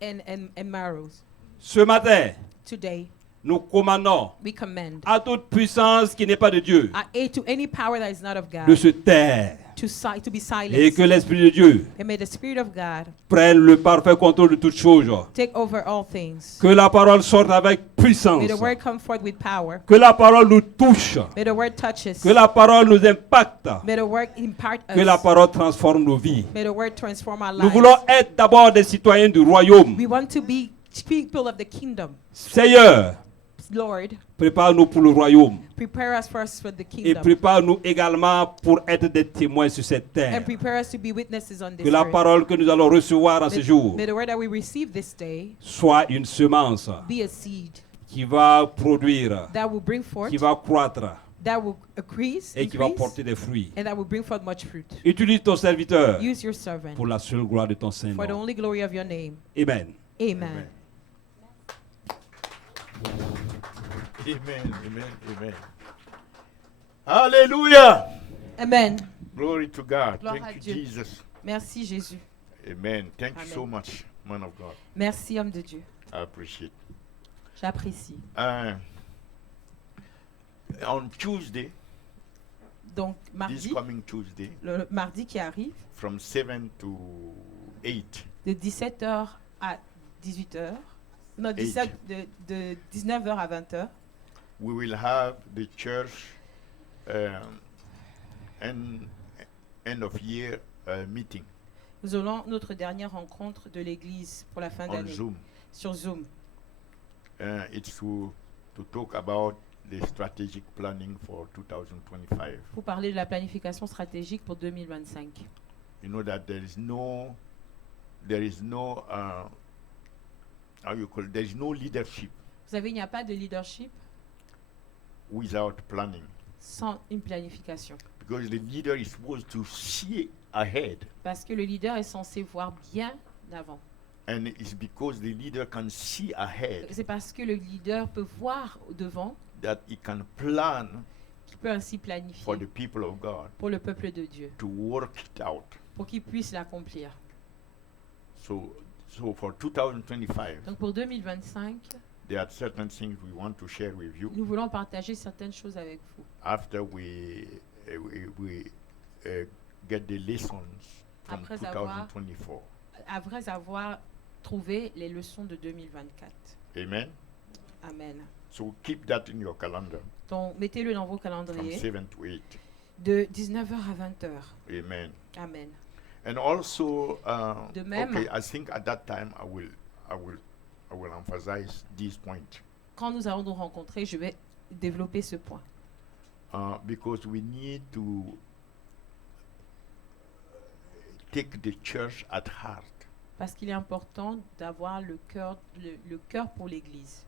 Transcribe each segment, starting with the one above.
and marrows. Ce matin, Today, nous commandons we commend à toute puissance qui n'est pas de Dieu aid to any power that is not of de God se taire to be et silenced. que l'Esprit de Dieu And may the Spirit of God prenne le parfait contrôle de toutes choses. take over all things. Que la parole sorte avec puissance. May the word come forth with power. Que la parole nous touche. May the word touch us. Que la parole nous impacte. May the word impart Que la us. parole transforme nos vies. May the word transform our Nous voulons lives. être d'abord des citoyens du royaume. We want to be people of the kingdom. Seigneur, Lord, prépare-nous pour le royaume. prepare us first for the Et kingdom. prépare-nous également pour être des témoins sur cette terre. And prepare us to be witnesses on this Que la earth. parole que nous allons recevoir en ce jour May the word that we receive this day soit une semence be a seed qui va produire, that will bring forth, qui va croître that will increase, et qui va porter des fruits. and that will bring forth much fruit. Utilise ton serviteur Use your servant pour la seule gloire de ton for the Saint-Nom. only glory of your name. Amen. Amen. Amen, amen, amen. Hallelujah. Amen. Glory to God. Gloire à Thank you, Dieu. Jesus. Merci Jésus. Amen. Thank you Amen. so much, man of God. Merci homme de Dieu. I appreciate. J'apprécie. On Tuesday, Donc this mardi, coming Tuesday, le mardi qui arrive, from 7 to 8, de 17h à 18h, non, 17, de 19h à 20h, we will have the church end of year meeting nous aurons notre dernière rencontre de l'église pour la fin on d'année Zoom. sur Zoom. It's to talk about the strategic planning for 2025. Pour parler de la planification stratégique pour 2025. You know that there is no how you call it, there is no leadership Vous savez, il n'y a pas de leadership without planning, sans une planification. because the leader is supposed to see ahead, Parce que le leader est censé voir bien avant. and it's because the leader can see ahead C'est parce que le leader peut voir devant that he can plan qu'il peut ainsi for planifier the people of God pour le peuple de Dieu, to work it out. pour qu'il puisse l'accomplir. So for 2025, Donc pour 2025, there are certain things we want to share with you nous voulons partager certaines choses avec vous. after we get the lessons from Après avoir- 2024. Après avoir trouvé les leçons de 2024. Amen. Amen. So keep that in your calendar Donc mettez-le dans vos from calendriers 7 to 8. de 19h à 20h. Amen. Amen. And also, De même- okay, I think at that time I will emphasize this point Quand nous allons nous rencontrer, je vais développer ce point. because we need to take the church at heart. Parce qu'il est important d'avoir le cœur pour l'Église.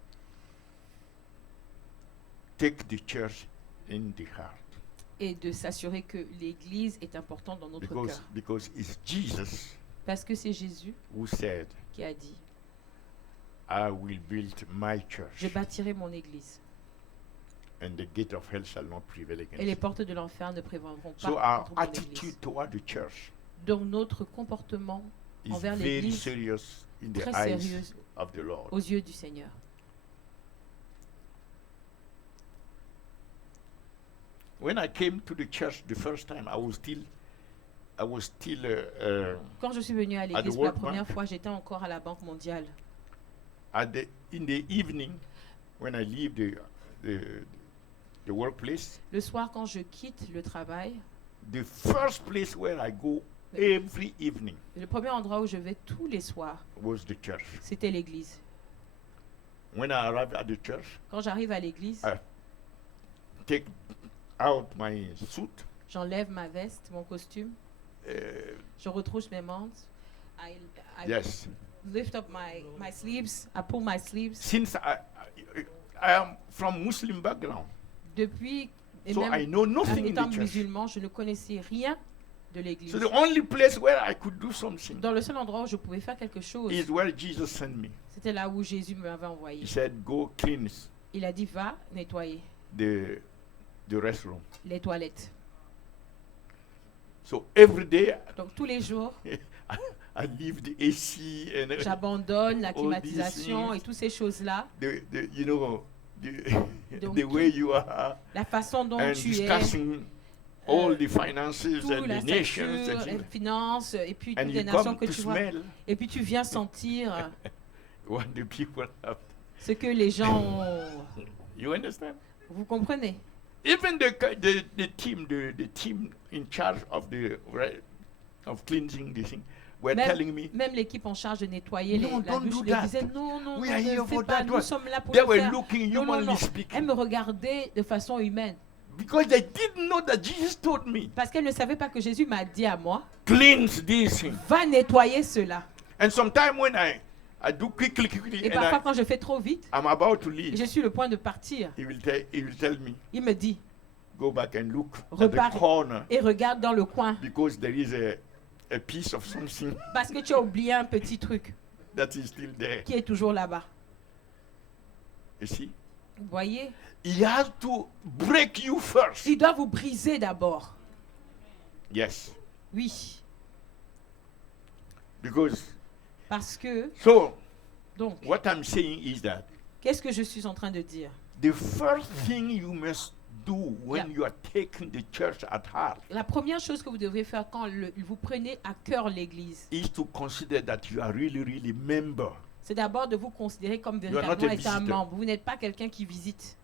Take the church in the heart Et de s'assurer que l'Église est importante dans notre cœur. because it's Jesus Parce que c'est Jésus who said, qui a dit, I will build my church, je bâtirai mon Église. and the gate of hell shall not prevail against Et les it. portes de l'enfer ne prévaudront pas So our contre mon Église. attitude toward the church Donc notre comportement is envers very l'Église serious in the très eyes sérieuse of the Lord. aux yeux du Seigneur. When I came to the church the first time, I was still Quand je suis venue à the l'Église pour la World première Bank. fois, j'étais encore à la Banque mondiale. in the evening when I leave the workplace. Le soir, quand je quitte le travail, The first place where I go every evening le premier endroit où je vais tous les soirs, was the church. c'était l'église. When I arrive at the church, Quand j'arrive à l'église, take out my suit, j'enlève ma veste, mon costume, je retrousse mes manches. I yes. lift up my sleeves, I pull my sleeves. Since I am from Muslim background, Depuis, et so même I know en nothing in étant the church. musulman, je ne connaissais rien de l'église. So the only place where I could do something Dans le seul endroit où je pouvais faire quelque chose, is where Jesus sent me. c'était là où Jésus m'avait envoyé. He said, go clean Il a dit, va nettoyer the restroom. les toilettes. So every day Donc tous les jours, I leave the AC and J'abandonne la all these climatisation things. et toutes ces choses-là. You know, Donc, the way you are, La façon dont and tu es, discussing all the finances tout and la the nations, stature, les finances, et puis and toutes les you nations come que to tu vois. smell Et puis tu viens sentir what the people have. ce que les gens ont. You understand? Vous comprenez? Even the team in charge of cleansing the thing were telling me Même l'équipe en charge de nettoyer No, la don't douche do leur that. disait non, non, We non, are ne here fais for pas, that nous one. sommes là pour They le were faire. looking Non, non, humanly non. speaking Elle me regardait de façon humaine because they didn't know that Jesus told me parce qu'elle ne savait pas que Jésus m'a dit à moi, cleanse this thing. va nettoyer cela. And sometimes when I do quickly Et and parfois quand je fais trop vite, I'm about to et leave, je suis le point de partir, he will tell me, il me dit, go back and look at repars the corner et regarde dans le coin because there is a piece of something parce que tu as oublié un petit truc that is still there. qui est toujours là-bas. You see? Vous voyez? He has to break you first. Il doit vous briser d'abord. Yes. Oui. Because, Parce que, so, donc, what I'm saying is that qu'est-ce que je suis en train de dire? the first thing you must do when Yeah. you are taking the church at heart La première chose que vous devez faire quand vous prenez à cœur l'Église, is to consider that you are really, really member. c'est d'abord de vous considérer comme are not véritablement a étant un visitor. membre. Vous n'êtes pas quelqu'un qui visite.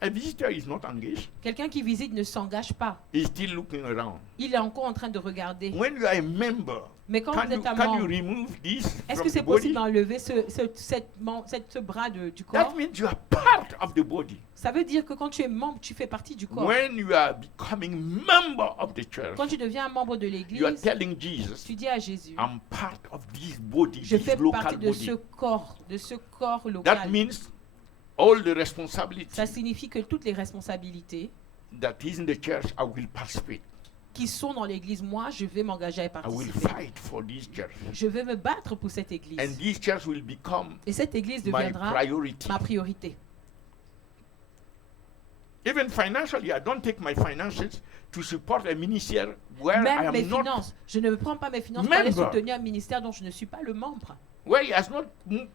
A visitor is not engaged. Quelqu'un qui visite ne s'engage pas. He's still looking around. Il est encore en train de regarder. When you are a member, Mais quand vous can you êtes un remove membre, this est-ce from que c'est the body? possible d'enlever ce bras du That corps? means you are part of the body. Ça veut dire que quand tu es membre, tu fais partie du corps. When you are becoming member of the church, Quand tu deviens un membre de you are l'Église, telling Jesus, tu dis à Jésus, I'm part of this body, je this fais local partie de body. ce corps That local. means all the responsibility Ça signifie que toutes les responsabilités that is in the church, I will participate. qui sont dans l'Église, moi, je vais m'engager à y I will participer. fight for this church. Je vais me battre pour cette Église. And this church will become Et cette Église my deviendra priority. ma priorité. Even financially, I don't take my finances to support a ministry where I Même am mes not, finances. Je ne prends pas mes finances pour aller member. soutenir un ministère dont je ne suis pas le membre. where he has not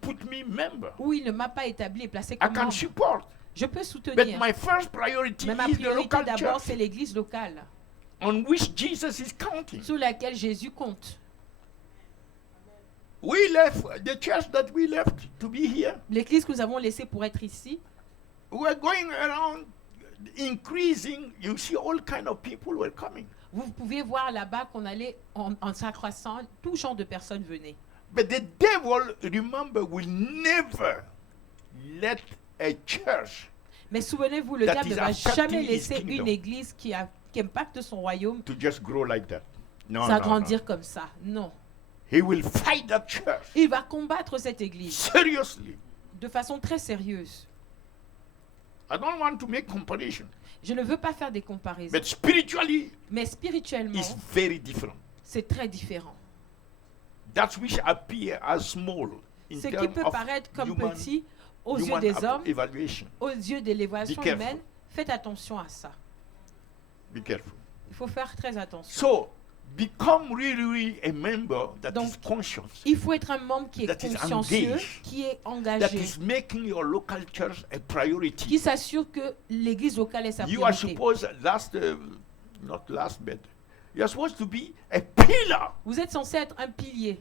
put me member. Où il ne m'a pas établi et placé I comme can membre. support. Je peux But soutenir. my first priority Mais ma is the priorité local d'abord, church c'est l'Église locale, on which Jesus is counting. sur laquelle Jésus compte. We left the church that we left to be here. L'Église que nous avons laissée pour être ici, We were going around increasing. You see, all kind of people were coming. vous pouvez voir là-bas qu'on allait en s'accroissant, tout genre de personnes venaient. But the devil, remember, will never let a church Mais souvenez-vous, le That diable is ne va affecting jamais his laisser kingdom. une Église qui impacte son royaume to just grow like that. No, no, s'agrandir no. comme ça. Non. He will fight that church Il va combattre cette Église seriously. de façon très sérieuse. I don't want to make comparison, Je ne veux pas faire des comparaisons. but spiritually, Mais spirituellement, it's very different. c'est très différent. That which appear as small in Ce qui terms peut of paraître comme human, petit aux yeux human des hommes, evaluation. aux yeux de l'évaluation Be careful. humaine, faites attention à ça. Be careful. Il faut faire très attention. So, become really a member that Donc, is conscious, Il faut être un membre qui est That is consciencieux, engaged. qui est that engagé, is making your local church a priority. qui s'assure que l'église locale est sa You are priorité. supposed, not last, but you are supposed to be a pillar Vous êtes censé être un pilier.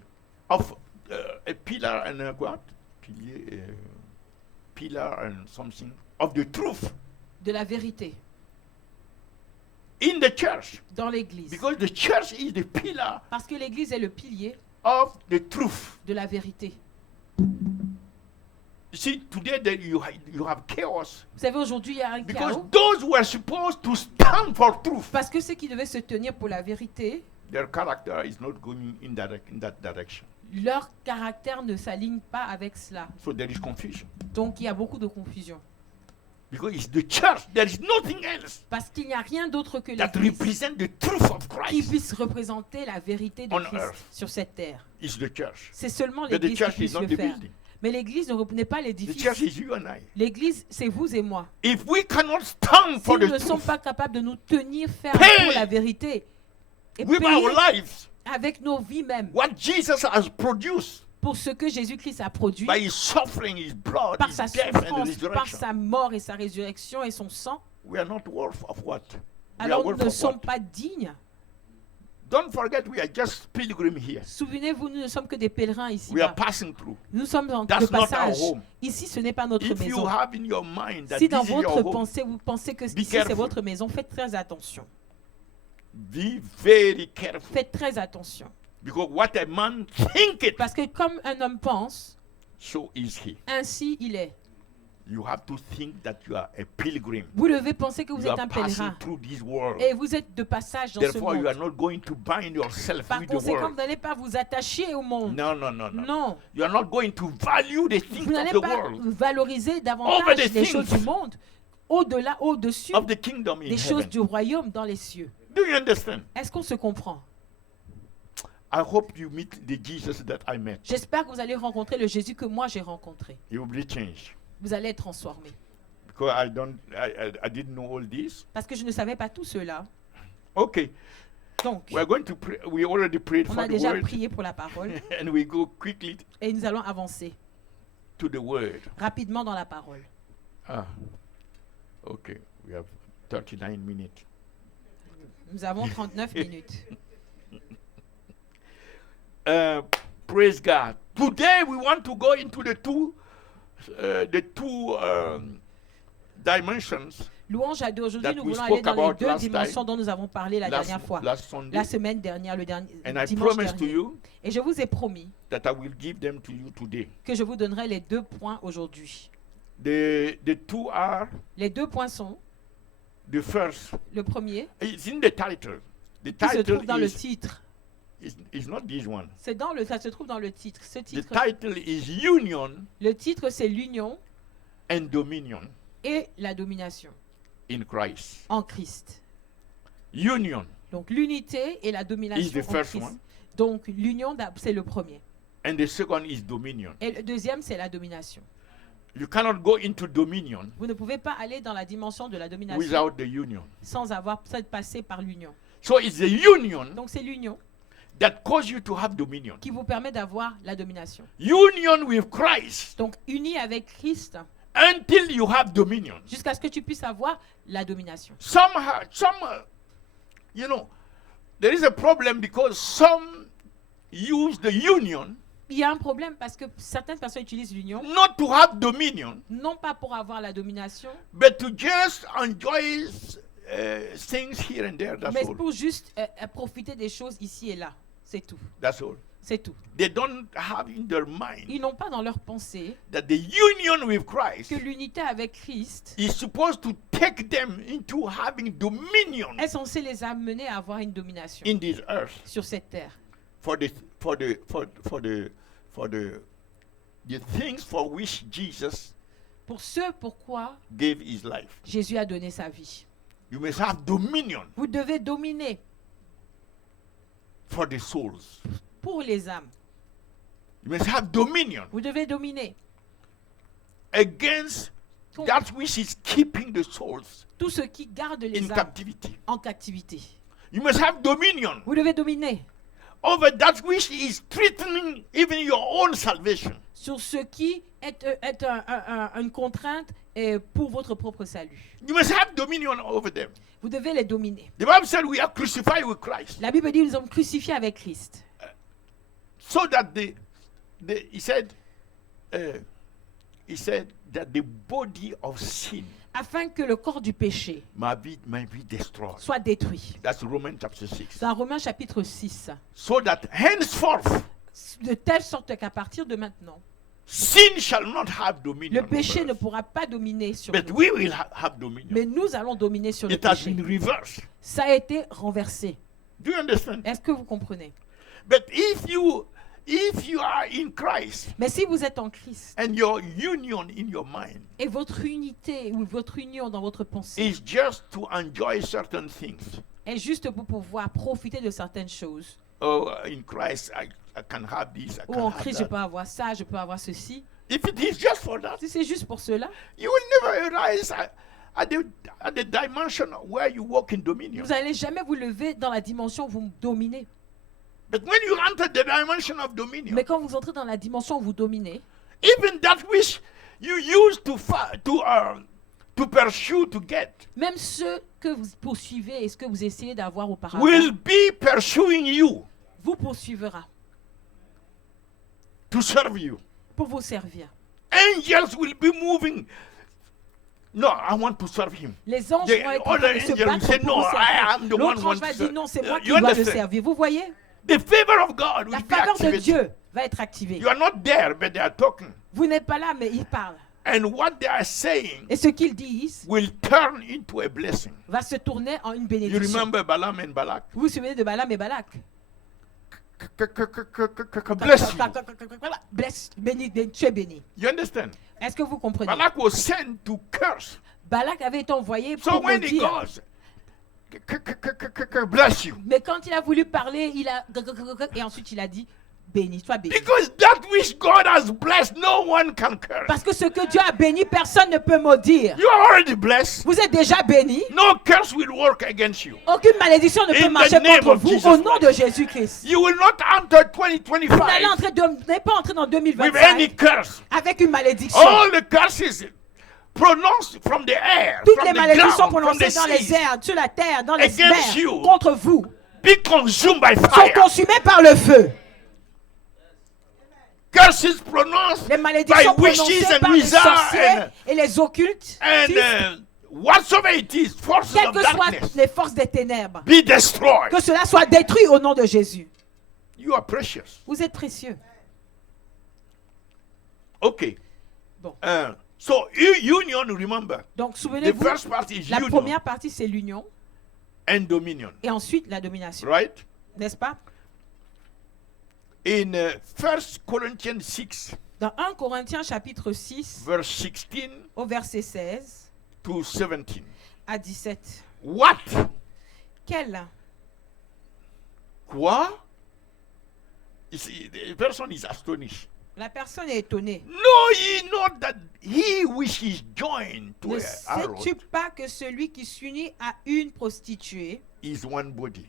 of a pillar and a what? Pillar and something of the truth De la vérité in the church, dans l'église. because the church is the pillar Parce que l'église est le pilier of the truth. de la vérité. You see, today that you have chaos Vous savez, aujourd'hui, il y a un because chaos. those who are supposed to stand for truth, Parce que ceux qui devaient se tenir pour la vérité, their character is not going in that direction. leur caractère ne s'aligne pas avec cela. So there is confusion Donc, il y a beaucoup de confusion. because it's the church. There is nothing else Parce qu'il n'y a rien d'autre que that l'église represents the truth of qui Christ. puisse représenter la vérité de On Christ earth. sur cette terre. It's the church. C'est seulement But the l'église qui church is puisse not le the faire. building. Mais l'église n'est pas The l'édifice. church is you and I. L'église, c'est vous et moi. If we cannot stand Si for nous the ne sommes truth pas capables de nous tenir fermes Pay pour la vérité et with payer our lives, avec nos vies même, what Jesus has produced pour ce que Jésus-Christ a produit, by his suffering, his blood, par his sa death, and souffrance, par resurrection. sa mort et sa résurrection et son sang, We are not worth of what? We are alors nous worth ne of sommes what? pas dignes. Don't forget, we are just pilgrim here. Souvenez-vous, nous ne sommes que des pèlerins ici. We are passing through. Nous sommes en That's de not our passage. home. Ici, ce n'est pas notre If you maison. have in your mind that Si dans this is your votre home, pensée, vous pensez que Be ici c'est careful. votre maison, faites très attention. be very careful. Faites très attention. Because what a man thinketh, Parce que comme un homme pense, so is he. ainsi il est. You have to think that you are a pilgrim. Vous devez penser que vous You êtes are un passing pèlerin. through this world. Et vous êtes de passage dans ce Therefore, you are monde. not going to bind yourself Par with the conséquent, world. vous n'allez pas vous attacher au monde. No, no, no, no. Non. You are not going to value the things Vous n'allez of the pas world, valoriser Over davantage the les choses things du monde, au-delà, au-dessus of the kingdom in des choses heaven. du royaume dans les cieux. Do you understand? Est-ce qu'on se comprend? I hope you meet the Jesus that I met. J'espère que vous allez rencontrer le Jésus que moi j'ai rencontré. You will be changed. Vous allez être transformés. Because I didn't know all this. Parce que je ne savais pas tout cela. Okay, Donc, we are going to pray. We already prayed on for a the déjà word, prié pour la parole and we go quickly et nous allons avancer to the word. rapidement dans la parole. Ah, okay. We have 39 minutes. Nous avons 39 minutes. Praise God. Today we want to go into the two dimensions Louange à Dieu. Aujourd'hui, that nous we voulons aller spoke dans les about deux last dimensions time, dont nous avons parlé la dernière fois. last Sunday. La semaine dernière, le dernier And I dimanche promise to dernier. you Et je vous ai promis that I will give them to you today. que je vous donnerai les 2 points aujourd'hui. The two are Les 2 points sont, the first. le premier, It's in the title. The qui se title trouve dans le titre. is not this one. Ça se trouve dans le titre. Ce The titre, title is Union le titre, c'est l'union and Dominion et la domination in Christ. en Christ. Union Donc l'unité et la is domination the en first Christ. one, Donc l'union, c'est le premier. and the second is Dominion. Et le deuxième, c'est la domination. You cannot go into Dominion Vous ne pouvez pas aller dans la dimension de la domination without the union. sans avoir peut-être passé par l'union. So it's the union Donc c'est l'union that cause you to have dominion. qui vous permet d'avoir la domination. Union with Christ Donc uni avec Christ until you have dominion. jusqu'à ce que tu puisses avoir la domination. You know, there is a problem because some use the union Il y a un problème parce que certaines personnes utilisent l'union not to have dominion, non pas pour avoir la domination, but to just enjoy things here and there. That's mais all. pour juste profiter des choses ici et là. C'est tout. That's all. C'est tout. They don't have in their mind Ils n'ont pas dans leur pensée that the union with Christ que l'unité avec Christ is supposed to take them into having dominion est censée les amener à avoir une domination in this earth sur cette terre. for the things for which Jesus Pour ce pourquoi gave his life. Jésus a donné sa vie. You must have dominion Vous devez dominer for the souls. pour les âmes. You must have dominion Vous devez dominer against that which is keeping the souls tout ce qui garde in les âmes captivity. en captivité. You must have dominion Vous devez dominer over that which is threatening even your own salvation. sur ce qui est une contrainte pour votre propre salut. You must have dominion over them. Vous devez les dominer. The Bible said we are crucified with Christ. La Bible dit nous sommes crucifiés avec Christ. So that he said that the body of sin Afin que le corps du péché might be destroyed. soit détruit. That's Romans chapter 6. Dans Romains chapitre 6. So that henceforth De telle sorte qu'à partir de maintenant, sin shall not have dominion. le péché over ne us. pourra pas dominer sur But nous. we will have dominion. Mais nous allons dominer sur le It has péché. been reversed. Ça a été renversé. Do you understand? Est-ce que vous comprenez? But if you are in Christ Mais si vous êtes en Christ and your union in your mind et votre unité ou votre union dans votre pensée is just to enjoy certain things. est juste pour pouvoir profiter de certaines choses, Oh, in Christ I can have this, I ou can en have Christ je that. peux avoir ça, je peux avoir ceci, If it is just for that, si c'est juste pour cela, you will never rise at the dimension where you walk in dominion. vous n'allez jamais vous lever dans la dimension où vous dominez. But when you enter the dimension of dominion, Mais quand vous entrez dans la dimension où vous dominez, even that which you used to pursue to get même ceux que vous poursuivez et ce que vous essayez d'avoir auparavant, will be pursuing you vous poursuivra to serve you. pour vous servir. Angels will be moving. No, I want to serve him. Les anges The vont être en other train de se angel will battre say, pour no, vous I am servir. the one L'autre who ange wants va to dire serve. non, c'est moi qui You dois le understand? servir. Vous voyez? The favor of God La will be faveur de activated. Dieu va être activée. You are not there, but they are talking. Vous n'êtes pas là, mais ils parlent. And what they are saying Et ce qu'ils disent will turn into a blessing. va se tourner en une You bénédiction. remember Balaam and Balak? Vous vous souvenez de Balaam et Balak? Bless you. Bless, béni, tu es béni. You understand? Est-ce que vous comprenez? Balak was sent to curse. Balak avait été envoyé So pour when he dire. goes, bless you. Mais quand il a voulu parler, il a et ensuite il a dit béni, sois béni. Because that which God has blessed, no one can curse. Parce que ce que Dieu a béni, personne ne peut maudire. You are already blessed. Vous êtes déjà béni. No curse will work against you. Aucune malédiction ne In peut the marcher name contre of vous Jesus au nom de Jésus-Christ. You will not enter Vous n'allez 2025 n'allez pas entrer dans with any 2025 curse. avec une malédiction. All the curses pronounced from the air, Toutes from les the malédictions ground, from prononcées the dans les sea, airs, sur la terre, dans les against mers, you. contre vous, be consumed by sont fire. consumées par le feu. Curses pronounced Les by malédictions witches prononcées and par les wizards sorciers et les occultes, and whatsoever it is, forces quelles of que soient darkness, les forces des ténèbres, be destroyed. que cela soit détruit au nom de Jésus. You are precious. Vous êtes précieux. Okay. Bon. So union, remember, Donc the souvenez-vous, first part is la union première partie c'est l'union and dominion, et ensuite la domination. right? N'est-ce pas? In 1 Corinthians 6, Dans 1 Corinthiens chapitre 6 verse 16 au verset 16 to 17. à 17. What? Quel? Quoi? You see, the person is astonished. La personne est étonnée. Know ye not that he which is joined to Ne a harlot sais-tu pas que celui qui s'unit à une prostituée is one body?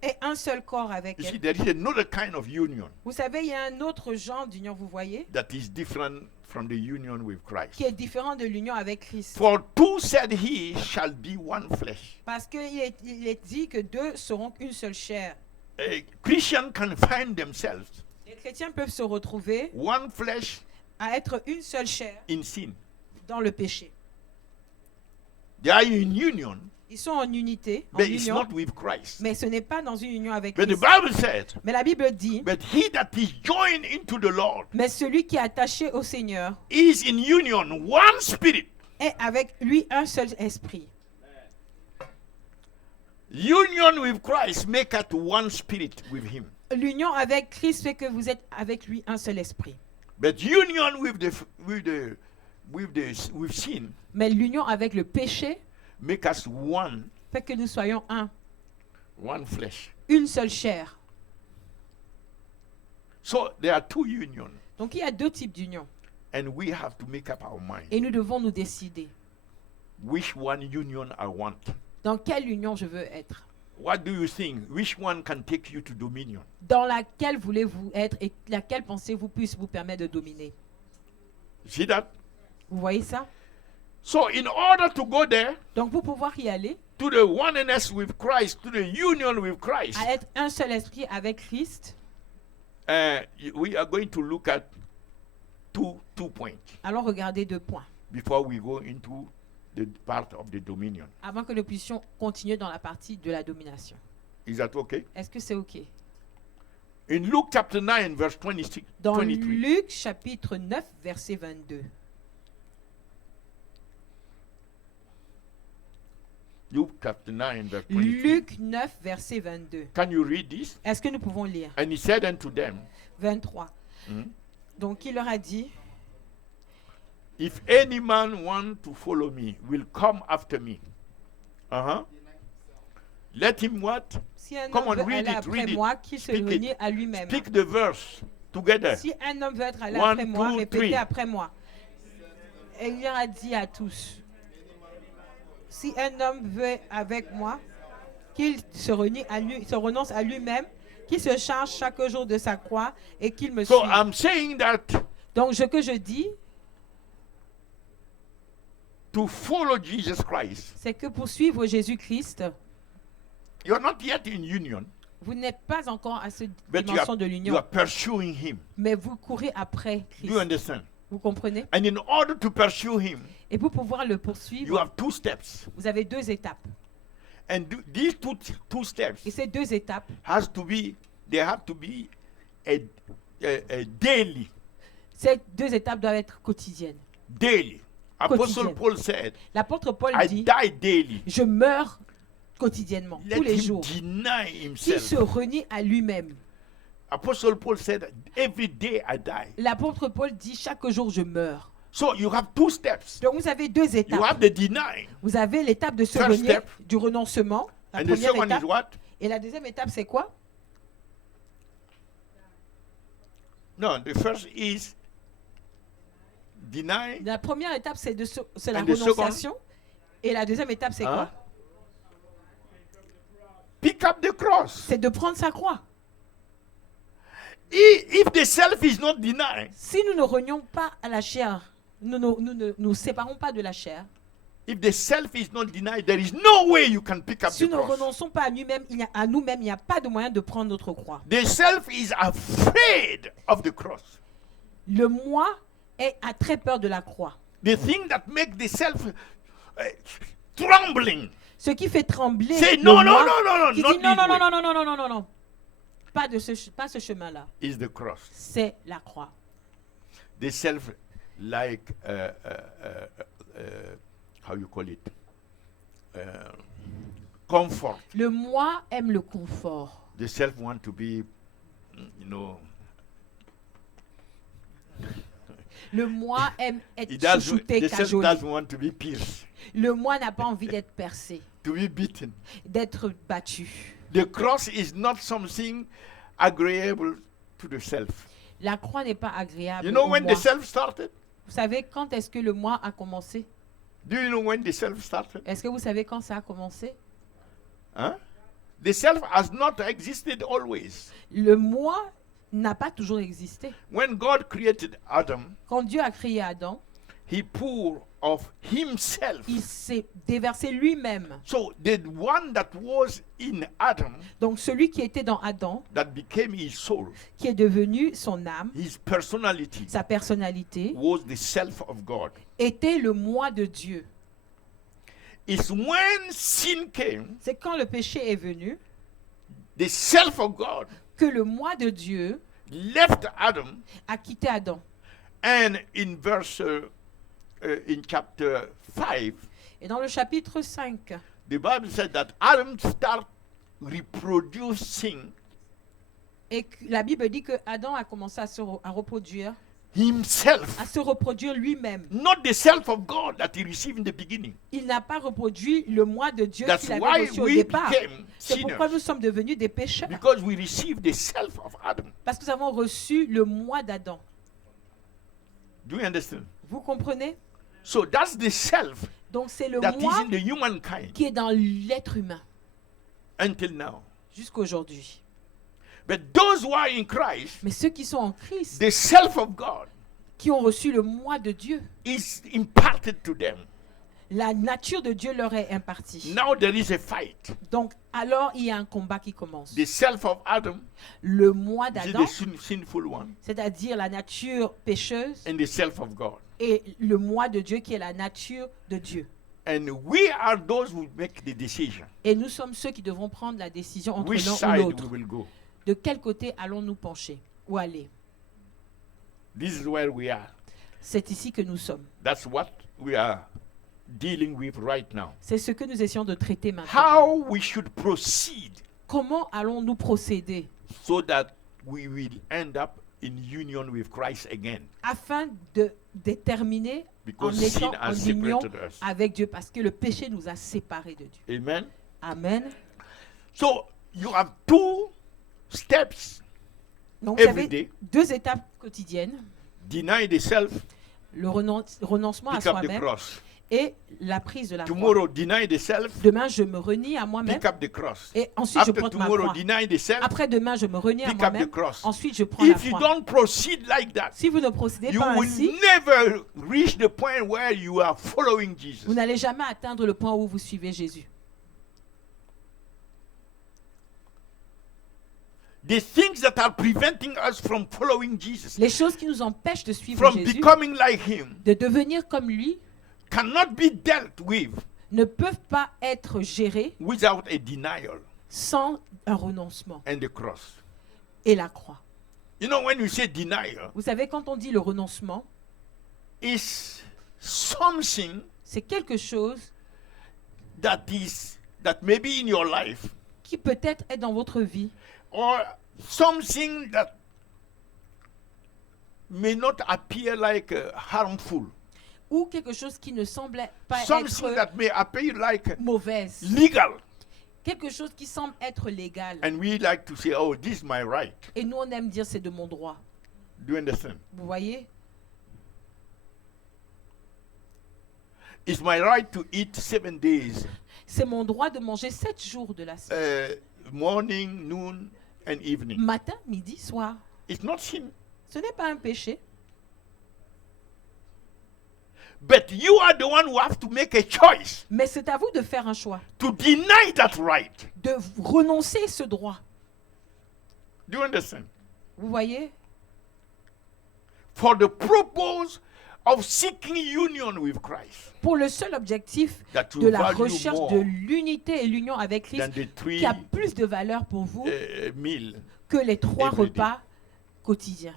est un seul corps avec You see, elle? there is another kind of union Vous savez, il y a un autre genre d'union, vous voyez, that is different from the union with Christ. qui est différent de l'union avec Christ. For two, said he, shall be one flesh. Parce qu'il est dit que deux seront une seule chair. A Christian can find themselves Les chrétiens peuvent se retrouver one flesh à être une seule chair in sin. dans le péché. They are in union, Ils sont en unité, en but it's union, not with Christ. mais ce n'est pas dans une union avec But the Christ. Bible said, Mais la Bible dit, but he that is joined into the Lord mais celui qui est attaché au Seigneur is in union, one spirit. est avec lui un seul esprit. Union with Christ make us one spirit with him. L'union avec Christ fait que vous êtes avec lui un seul esprit. But union with sin Mais l'union avec le péché make us one fait que nous soyons one flesh. une seule chair. So there are two unions, Donc il y a deux types d'union. and we have to make up our mind Et nous devons nous décider which one union I want. dans quelle union je veux être. What do you think? Which one can take you to dominion? Dans laquelle voulez-vous être et laquelle pensez-vous puisse vous permettre de dominer. See that? Vous voyez ça? So in order to go there, Donc pour pouvoir y aller, to the oneness with Christ, to the union with Christ, à être un seul esprit avec Christ, we are going to look at two points allons regarder deux points before we go into the part of the dominion. avant que nous puissions continuer dans la partie de la domination. Is that okay? Est-ce que c'est OK? In Luke chapter 9, verse 26, Dans 23. Luc chapitre 9, verset 22. Luke chapter 9, verse 23. Luc 9, verset 22. Can you read this? Est-ce que nous pouvons lire? And he said unto them, 23. Mhm. Donc il leur a dit, if any man want to follow me, will come after me. Let him what? si un Come homme on, veut read aller it, après read it. moi, qu'il se Speak it. renie à lui-même. Speak the verse together. Si un homme veut être allé One, après moi, two, répétez three. après moi. Et il leur a dit à tous, si un homme veut avec moi, qu'il se renie à lui, se renonce à lui-même, qui se charge chaque jour de sa croix et qu'il me So suive. I'm saying that Donc, ce que je dis, to follow Jesus Christ, c'est que pour suivre Jésus-Christ, you're not yet in union, vous n'êtes pas encore à cette but dimension de you l'union, are pursuing him. mais vous courez après Do Christ. you understand? Vous comprenez? And in order to pursue him, Et pour pouvoir le you poursuivre, have two steps. vous avez 2 étapes. And these two steps Et ces 2 étapes, they have to be a daily. ces 2 étapes doivent être quotidiennes. Daily. Apostle Quotidienne. Paul said, L'apôtre Paul I dit, die daily. je meurs quotidiennement, Let tous les him jours. deny Qui se himself. renie à lui-même. Apostle Paul said, every day I die. L'apôtre Paul dit, chaque jour je meurs. So you have two steps. Donc vous avez 2 You étapes. have the denying. Vous avez l'étape de se First renier, step. du renoncement, la And the première second étape. is what? Et la deuxième étape, c'est quoi? No, the first is deny. La première étape, c'est la And the second? renonciation. Et la deuxième étape, c'est Hein? quoi? Pick up the cross. C'est de prendre sa croix. If the self is not denied, Si nous ne renions pas à la chair, nous ne nous séparons pas de la chair. if the self is not denied, there is no way you can pick up Si the nous ne cross. renonçons pas à nous-mêmes, il n'y a pas de moyen de prendre notre croix. The self is afraid of the cross. Le moi a très peur de la croix. The thing that makes the self trembling. Ce qui fait trembler Say le no, no, moi, no, no, no, qui not dit non, this non, way, non, non, non, non, non, non, non. Pas ce chemin-là. is the cross. C'est la croix. The self like how you call it comfort. Le moi aime le confort. The self want to be, you know, Le moi aime être it does, chouchouté, the self cajolé. doesn't want to be pierced, Le moi n'a pas envie d'être percé, to be beaten. d'être battu. The cross is not something agreeable to the self. La croix n'est pas agréable You know au when moi. the self started? Vous savez quand est-ce que le moi a commencé? Do you know when the self started? Est-ce que vous savez quand ça a commencé? Huh? The self has not existed always. Le moi n'a pas toujours existé. When God created Adam, Quand Dieu a créé Adam, he poured of himself. il s'est déversé lui-même. So the one that was in Adam, Donc celui qui était dans Adam, that became his soul, qui est devenu son âme, his personality, sa personnalité, was the self of God. était le moi de Dieu. It's when sin came, C'est quand le péché est venu the self of God que le moi de Dieu left Adam. a quitté Adam. And in verse, in chapter 5, Et dans le chapitre 5, the Bible said that Adam started reproducing et que la Bible dit que Adam a commencé à reproduire himself, lui-même. not the self of God that he received in the beginning. Il n'a pas reproduit le moi de Dieu That's qu'il avait why reçu au we départ. became C'est pourquoi sinners, nous sommes devenus des pécheurs. because we received the self of Adam. Parce que nous avons reçu le moi d'Adam. Do you understand? Vous comprenez? So that's the self Donc c'est le that is moi in the humankind qui est dans l'être humain until now. jusqu'aujourd'hui. But those who are in Christ, Mais ceux qui sont en Christ, the self of God qui ont reçu le moi de Dieu, is imparted to them. la nature de Dieu leur est impartie. Now there is a fight. Donc alors il y a un combat qui commence. The self of Adam, Le moi which is d'Adam, the sinful one, c'est-à-dire la nature pécheuse, and the self of God. et le moi de Dieu qui est la nature de Dieu. And we are those who make the decision. Et nous sommes ceux qui devront prendre la décision entre Which l'un ou side l'autre. we will go. De quel côté allons-nous pencher ou aller? This is where we are. C'est ici que nous sommes. That's what we are dealing with right now. C'est ce que nous essayons de traiter maintenant. How we should proceed Comment allons-nous procéder so that we will end up in union with Christ again. afin de déterminer en Because étant sin en has union separated us. avec Dieu parce que le péché nous a séparés de Dieu. Amen. Amen. So you have two steps. Donc vous Every avez day. 2 étapes quotidiennes, Deny the self, le renoncement à pick up the soi-même cross. et la prise de la croix. Tomorrow, deny the self, Demain, je me renie à moi-même pick up the cross. et ensuite je After porte ma tomorrow, croix. deny the self, Après demain, je me renie à pick up the moi-même. cross. Ensuite, je prends la If you croix. don't proceed like that, Si vous ne procédez you pas will ainsi, never reach the point where you are following Jesus. vous n'allez jamais atteindre le point où vous suivez Jésus. The things that are preventing us from following Jesus, Les choses qui nous empêchent de suivre from Jésus, becoming like him, de devenir comme lui, cannot be dealt with ne peuvent pas être gérées without a denial sans un renoncement and the cross. et la croix. You know, when you say denial, Vous savez, quand on dit le renoncement, it's something c'est quelque chose that maybe in your life, qui peut-être est dans votre vie or something that may not appear like harmful, ou quelque chose qui ne semblait pas something être that may appear like mauvaise, legal. quelque chose qui semble être légal. And we like to say, oh, this is my right. Et nous, on aime dire c'est de mon droit. Do you understand? Vous voyez? It's my right to eat 7 days, C'est mon droit de manger 7 jours de la semaine. morning, noon, and evening. Matin, midi, soir. It's not sin. Ce n'est pas un péché. But you are the one who have to make a choice Mais c'est à vous de faire un choix. to deny that right. De renoncer ce droit. Do you understand? Vous voyez? For the purpose of seeking union with Christ. Pour le seul objectif That will de la value recherche more de l'unité et l'union avec than Christ, the 3 qui a plus de valeur pour vous meal. que les 3 every day. repas quotidiens.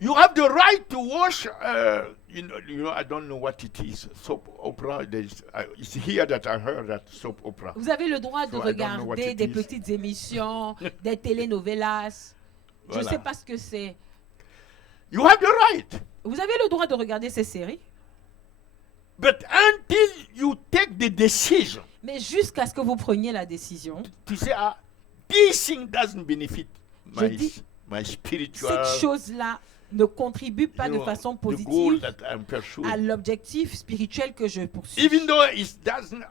You have the right to wash. You know, I don't know what it is. Soap opera. It's here that I heard that soap opera. Vous avez le droit de So I don't know what regarder it des is. petites émissions, des telenovelas. Je ne Voilà. sais pas ce que c'est. You have the right. Vous avez le droit de regarder ces séries, But until you take the decision mais jusqu'à ce que vous preniez la décision, to say, this thing doesn't benefit Je dis, my spiritual, cette chose-là ne contribue pas you de know, façon the goal positive that I'm pursuing. à l'objectif spirituel que je poursuis. Even though it doesn't,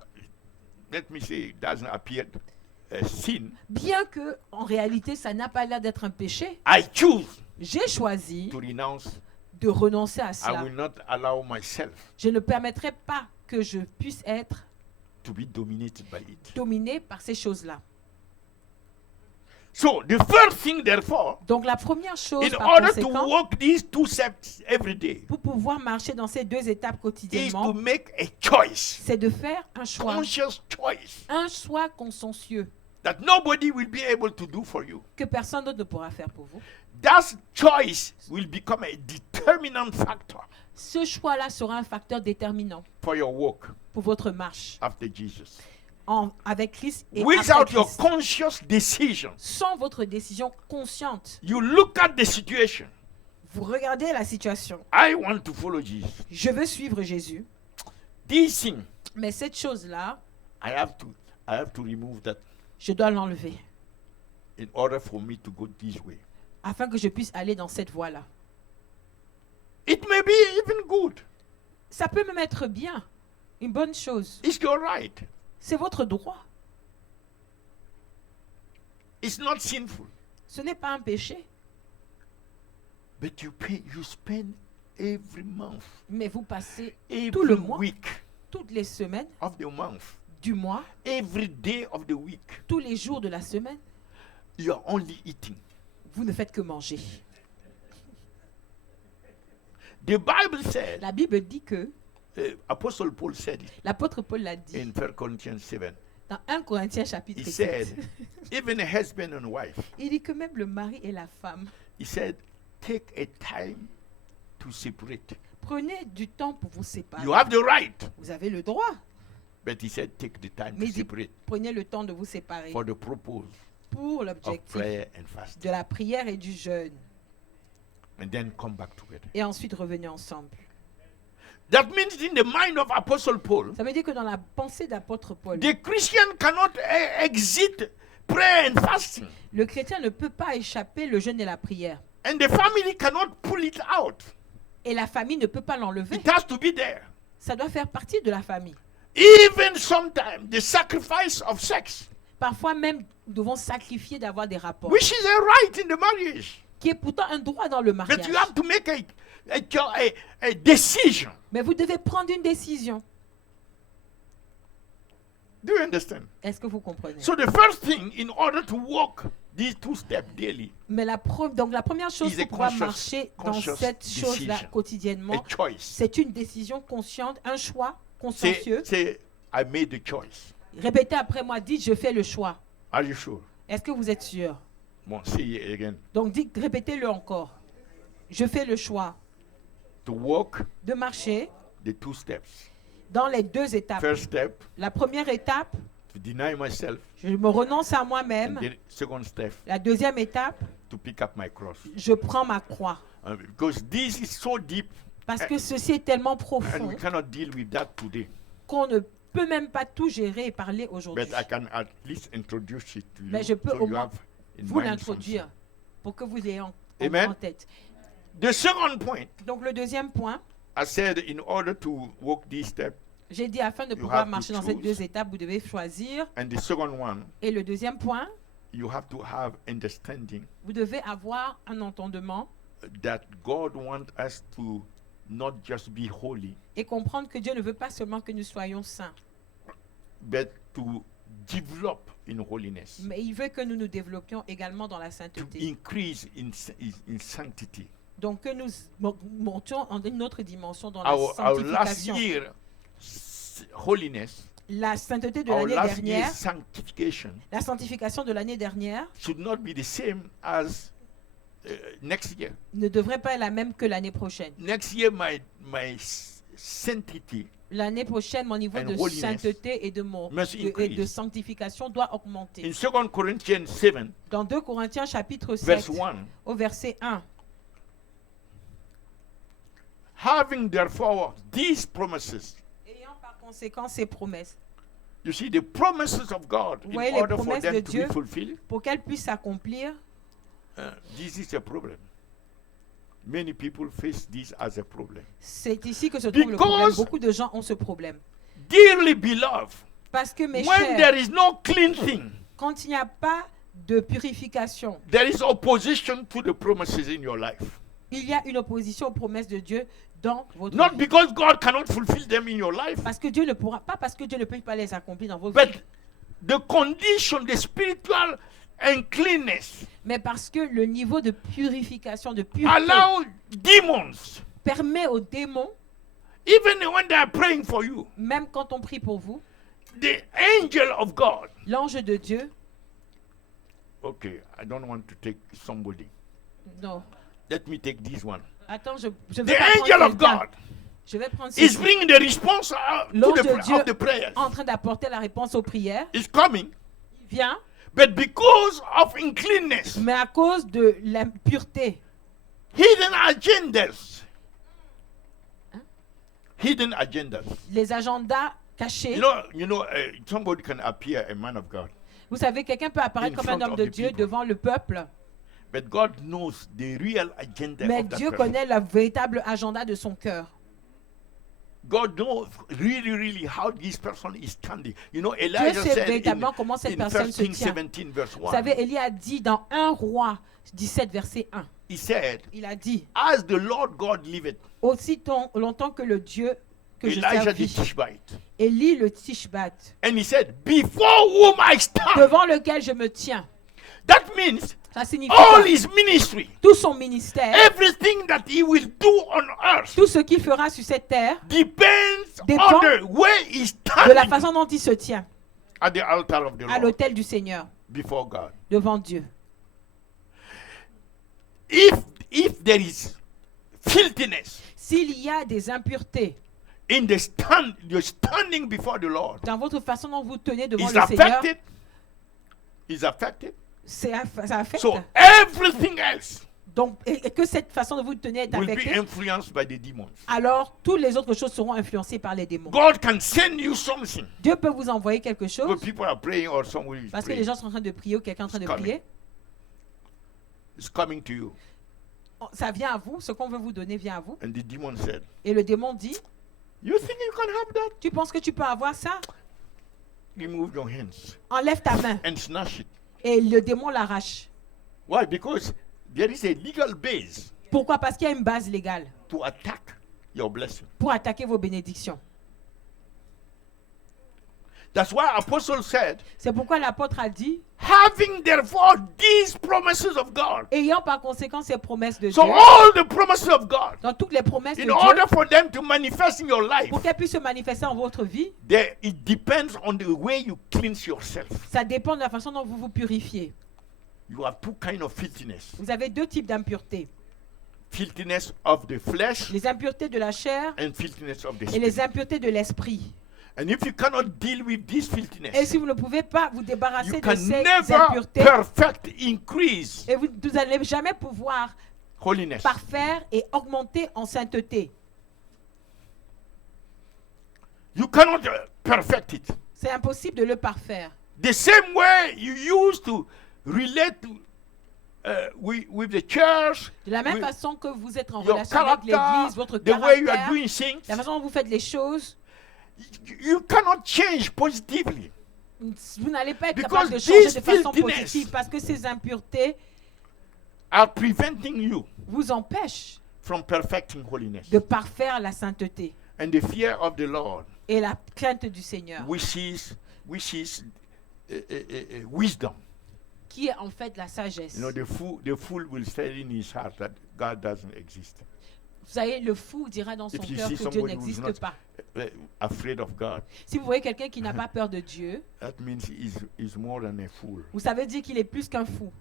let me say, it doesn't appear a sin, Bien que, en réalité, ça n'a pas l'air d'être un péché, I choose j'ai choisi to renounce. de renoncer à I cela. will not allow myself Je ne permettrai pas que je puisse être to be dominated by it. dominé par ces choses-là. So the first thing, therefore, Donc la première chose, in par order to conséquent, walk these 2 steps every day, pour pouvoir marcher dans ces 2 étapes is to quotidiennement, make a choice, c'est de faire un choix consciencieux that nobody will be able to do for you. que personne d'autre ne pourra faire pour vous. That choice will become a determinant factor Ce choix-là sera un facteur déterminant for your walk pour votre marche after Jesus. avec Christ et Without après your Christ. conscious decision, Sans votre décision consciente, you look at the situation. vous regardez la situation. I want to follow Jesus. Je veux suivre Jésus, This thing, mais cette chose-là, I have to remove that je dois l'enlever in order for me to go this way. afin que je puisse aller dans cette voie-là. It may be even good. Ça peut même être bien, une bonne chose. It's your right. C'est votre droit. It's not sinful. Ce n'est pas un péché, But you spend every month, mais vous passez every tout le mois, week toutes les semaines of the month, du mois, every day of the week, tous les jours de la semaine, you are only eating. vous ne faites que manger. The Bible said, La Bible dit que, Apostle Paul said it l'apôtre Paul l'a dit, in 1 Corinthians 7. dans 1 Corinthiens chapitre He 7. said, even a husband and wife, Il dit que même le mari et la femme, he said, take a time to separate. prenez du temps pour vous séparer. You have the right. Vous avez le droit, But he said, take the time mais to il dit, separate prenez le temps de vous séparer for the purpose pour of l'objectif prayer and fasting. de la prière et du jeûne. And then come back together. Et ensuite revenez ensemble. That means in the mind of Apostle Paul, Ça veut dire que dans la pensée d'apôtre Paul, the Christian cannot exit prayer and fasting. le chrétien ne peut pas échapper le jeûne et la prière. And the family cannot pull it out. Et la famille ne peut pas l'enlever. It has to be there. Ça doit faire partie de la famille. Even sometimes the sacrifice of sex, Parfois même, nous devons sacrifier d'avoir des rapports, which is a right in the marriage. qui est pourtant un droit dans le But mariage. you have to make a decision. Mais vous devez prendre une décision. Do you understand? Est-ce que vous comprenez? So the first thing, in order to walk these 2 steps daily, Mais donc la première chose is a pour pouvoir conscious- marcher dans conscious cette chose-là decision. quotidiennement, a choice. c'est une décision consciente, un choix consciencieux. Say, I made the choice. Répétez après moi, dites je fais le choix. Are you sure? Est-ce que vous êtes sûr? Bon, say it again. Donc dites, répétez-le encore. Je fais le choix To walk de marcher the 2 steps. dans les 2 étapes. First step, La première étape, to deny myself. je me renonce à And moi-même. the second step, La deuxième étape, to pick up my cross. je prends ma croix. Because this is so deep, Parce que ceci est tellement and profond we cannot deal with that today. qu'on ne peut même pas tout gérer et parler aujourd'hui. But I can at least introduce it to you. Mais je peux so au you moins have in vous mind l'introduire pour que vous l'ayez en Amen. tête. something. The second point, Donc le deuxième point, I said, in order to walk these steps, j'ai dit afin de You pouvoir have to marcher dans ces choose. 2 étapes, vous devez choisir. and the second one, Et le deuxième point, you have to have understanding vous devez avoir un entendement that God wants us to not just be holy, et comprendre que Dieu ne veut pas seulement que nous soyons saints, but to develop in holiness, mais il veut que nous nous développions également dans la to sainteté. increase in sanctity. Donc que nous montions en une autre dimension dans la Our last sanctification. year holiness, La sainteté de our l'année last year dernière, sanctification la sanctification de l'année dernière should not be the same as next year. ne devrait pas être la même que l'année prochaine. Next year, my sanctity L'année prochaine, mon niveau And de holiness sainteté et de, must et de increase. sanctification doit augmenter. In 2 Corinthians 7, Dans 2 Corinthiens chapitre 7, verse 1, au verset 1, having therefore these promises, ayant par conséquent ces promesses, you see the promises of God, Vous in voyez les order for promesses them de to Dieu? be fulfilled, pour qu'elles puissent s'accomplir, this is a problem. Many people face this as a problem. c'est ici que se trouve le problème. Because- Beaucoup de gens ont ce problème. Dearly beloved, Parce que mes when chers, there is no cleansing, quand il n'y a pas de purification, there is opposition to the promises in your life. il y a une opposition aux promesses de Dieu dans votre Not vie. because God cannot fulfill them in your life, Parce que Dieu ne pourra pas, parce que Dieu ne peut pas les accomplir dans votre vie, but the condition, the spiritual uncleanness, mais parce que le niveau de purification, de pureté, allow demons, permet aux démons, even when they are praying for you, même quand on prie pour vous, the angel of God. l'ange de Dieu, Okay, I don't want to take somebody. non, Let me take this one. attends, je The vais pas angel prendre of quelqu'un. God Je vais prendre is celui bringing the response to L'ange the, de Dieu of the prayers. en train d'apporter la réponse aux prières. It's coming, Il vient, but because of uncleanness, mais à cause de l'impureté, hidden agendas, hidden agendas. les agendas cachés. You know, somebody can appear a man of God, Vous savez, quelqu'un peut apparaître In comme un front homme of de the Dieu people. devant le peuple, but God knows the real agenda mais of that Dieu person. connaît le véritable agenda de son cœur. God knows really how this person is standing. You know, Dieu Elijah sait said véritablement comment cette in personne 1 se Kings tient. 17 verse 1, Vous savez, Élie a dit dans 1 Roi 17, verset 1, he said, il a dit, as the Lord God liveth, aussi longtemps que le Dieu que je Elijah servis, the Tishbite. Élie le Tishbate, And he said, before whom I stand. devant lequel je me tiens. That means Ça signifie all quoi? his ministry, Tout son ministère, everything that he will do on earth, tout ce qu'il fera sur cette terre, depends Dépend on the way he's de la standing façon dont il se tient at the altar of the à Lord l'autel du Seigneur, before God. devant Dieu. If there is filthiness S'il y a des impuretés in the you're standing before the Lord, dans votre façon dont vous tenez devant is le Seigneur, affected. Is affected. ça affecte. So everything else Donc, et que cette façon de vous tenir est will be affectée, influenced by the demons. alors toutes les autres choses seront influencées par les démons. God can send you something. Dieu peut vous envoyer quelque When chose people are praying or someone is parce que les praying, gens sont en train de prier ou quelqu'un est en train de It's coming. prier. it's coming to you. Ça vient à vous, ce qu'on veut vous donner vient à vous. And the demon said, Et le démon dit, You think you can have that? Tu penses que tu peux avoir ça? Remove your hands Enlève ta main and snatch it. et le démon l'arrache. Why? Because there is a legal base Pourquoi? Parce qu'il y a une base légale to attack your blessing. pour attaquer vos bénédictions. That's why Apostle said, C'est pourquoi l'apôtre a dit, having therefore these promises of God. ayant par conséquent ces promesses de So Dieu, all the promises of God, dans toutes les promesses de in Dieu, order for them to manifest in your life, pour qu'elles puissent se manifester en votre vie, it depends on the way you cleanse yourself. ça dépend de la façon dont vous vous purifiez. You have two kinds of filthiness. Vous avez deux types d'impuretés. Filthiness of the flesh Les impuretés de la chair and filthiness of the et spirit. les impuretés de l'esprit. And if you cannot deal with this Et filthiness, si vous ne pouvez pas vous débarrasser you de can ces never impuretés, perfect, increase et vous n'allez jamais pouvoir holiness. parfaire et augmenter en sainteté. You cannot perfect it. C'est impossible de le parfaire. The same way you used to relate to, with the church, De la même with façon que vous êtes en your relation avec character, l'Église, votre the way you are caractère, doing things, la façon dont vous faites les choses, you cannot change positively. vous n'allez pas être Because capable de changer these de façon filthiness positive parce que ces impuretés are preventing you vous empêchent from perfecting holiness. de parfaire la sainteté And the fear of the Lord, et la crainte du Seigneur, which is wisdom. qui est en fait la sagesse. You know, the fool will say in his heart that God doesn't exist. Vous savez, le fou dira dans son If you cœur see que Dieu somebody who is n'existe not pas. afraid of God, Si vous voyez quelqu'un qui n'a pas peur de Dieu, that means he's more than a fool. vous savez dire qu'il est plus qu'un fou.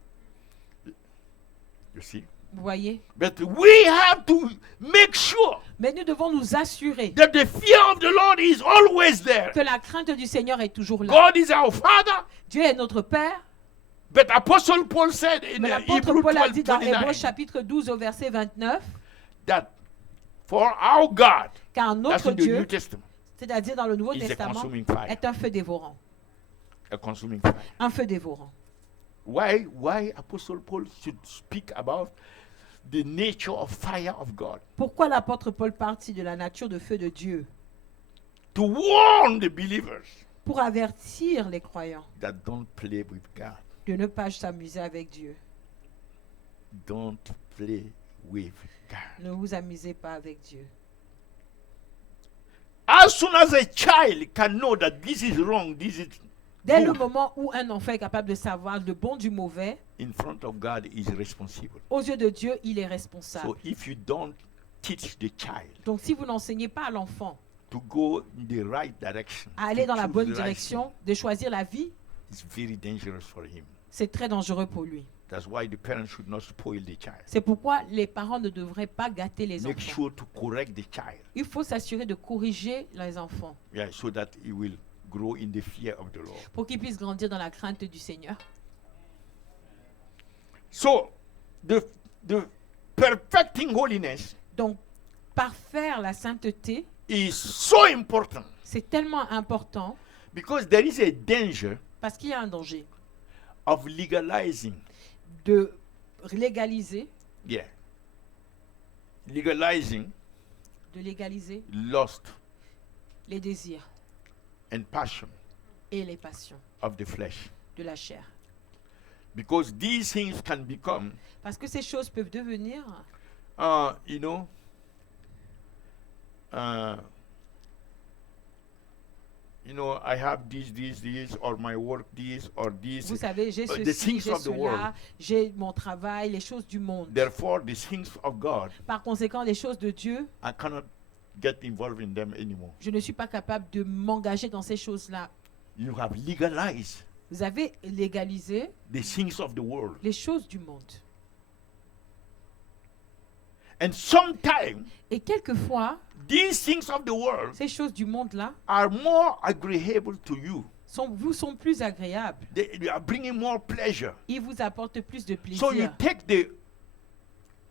You see? Vous voyez? But we have to make sure Mais nous devons nous assurer that the fear of the Lord is always there. que la crainte du Seigneur est toujours là. God is our Father. Dieu est notre Père. But Apostle Paul said in Mais l'apôtre Hebrews Paul a dit dans Hébreux 12:29 chapitre 12 au verset 29, that for our God, car that's notre in the New Dieu, Testament, c'est-à-dire dans le Nouveau is a Testament, consuming fire. est un feu dévorant. A consuming fire. Un feu dévorant. Why Apostle Paul should speak about the nature of fire of God? Pourquoi l'apôtre Paul partit de la nature de feu de Dieu? To warn the believers Pour avertir les croyants that don't play with God. de ne pas s'amuser avec Dieu. Don't play with God. Ne vous amusez pas avec Dieu. As soon as a child can know that this is wrong, this is Dès le good, moment où un enfant est capable de savoir le bon du mauvais, in front of God is responsible. aux yeux de Dieu, il est responsable. So if you don't teach the child Donc si vous n'enseignez pas à l'enfant to go in the right direction, à aller to dans la choose bonne the right direction, de choisir la vie, thing, it's very dangerous for him. c'est très dangereux pour lui. That's why the parents should not spoil the child. C'est pourquoi les parents ne devraient pas gâter les Make enfants. sure to correct the child, Il faut s'assurer de corriger les enfants yeah, so that he will grow in the fear of the Lord. pour qu'ils puissent grandir dans la crainte du Seigneur. So, the perfecting holiness Donc, parfaire la sainteté, is so important c'est tellement important because there is a danger parce qu'il y a un danger of legalizing, de légaliser, legalizing lust les désirs and passion et les passions of the flesh. de la chair. Because these things can become, Parce que ces choses peuvent devenir, you know, I have this, or my work this, or this. vous savez, j'ai the ceci, things j'ai of the world. cela, j'ai mon travail, les choses du monde. Therefore, the things of God, Par conséquent, les choses de Dieu, I cannot get involved in them anymore. je ne suis pas capable de m'engager dans ces choses-là. You have legalized Vous avez légalisé the things of the world. les choses du monde. And sometimes, Et quelquefois, these things of the world ces choses du monde-là are more agreeable to you. vous sont plus agréables. They are bringing more pleasure. Ils vous apportent plus de So you plaisir. take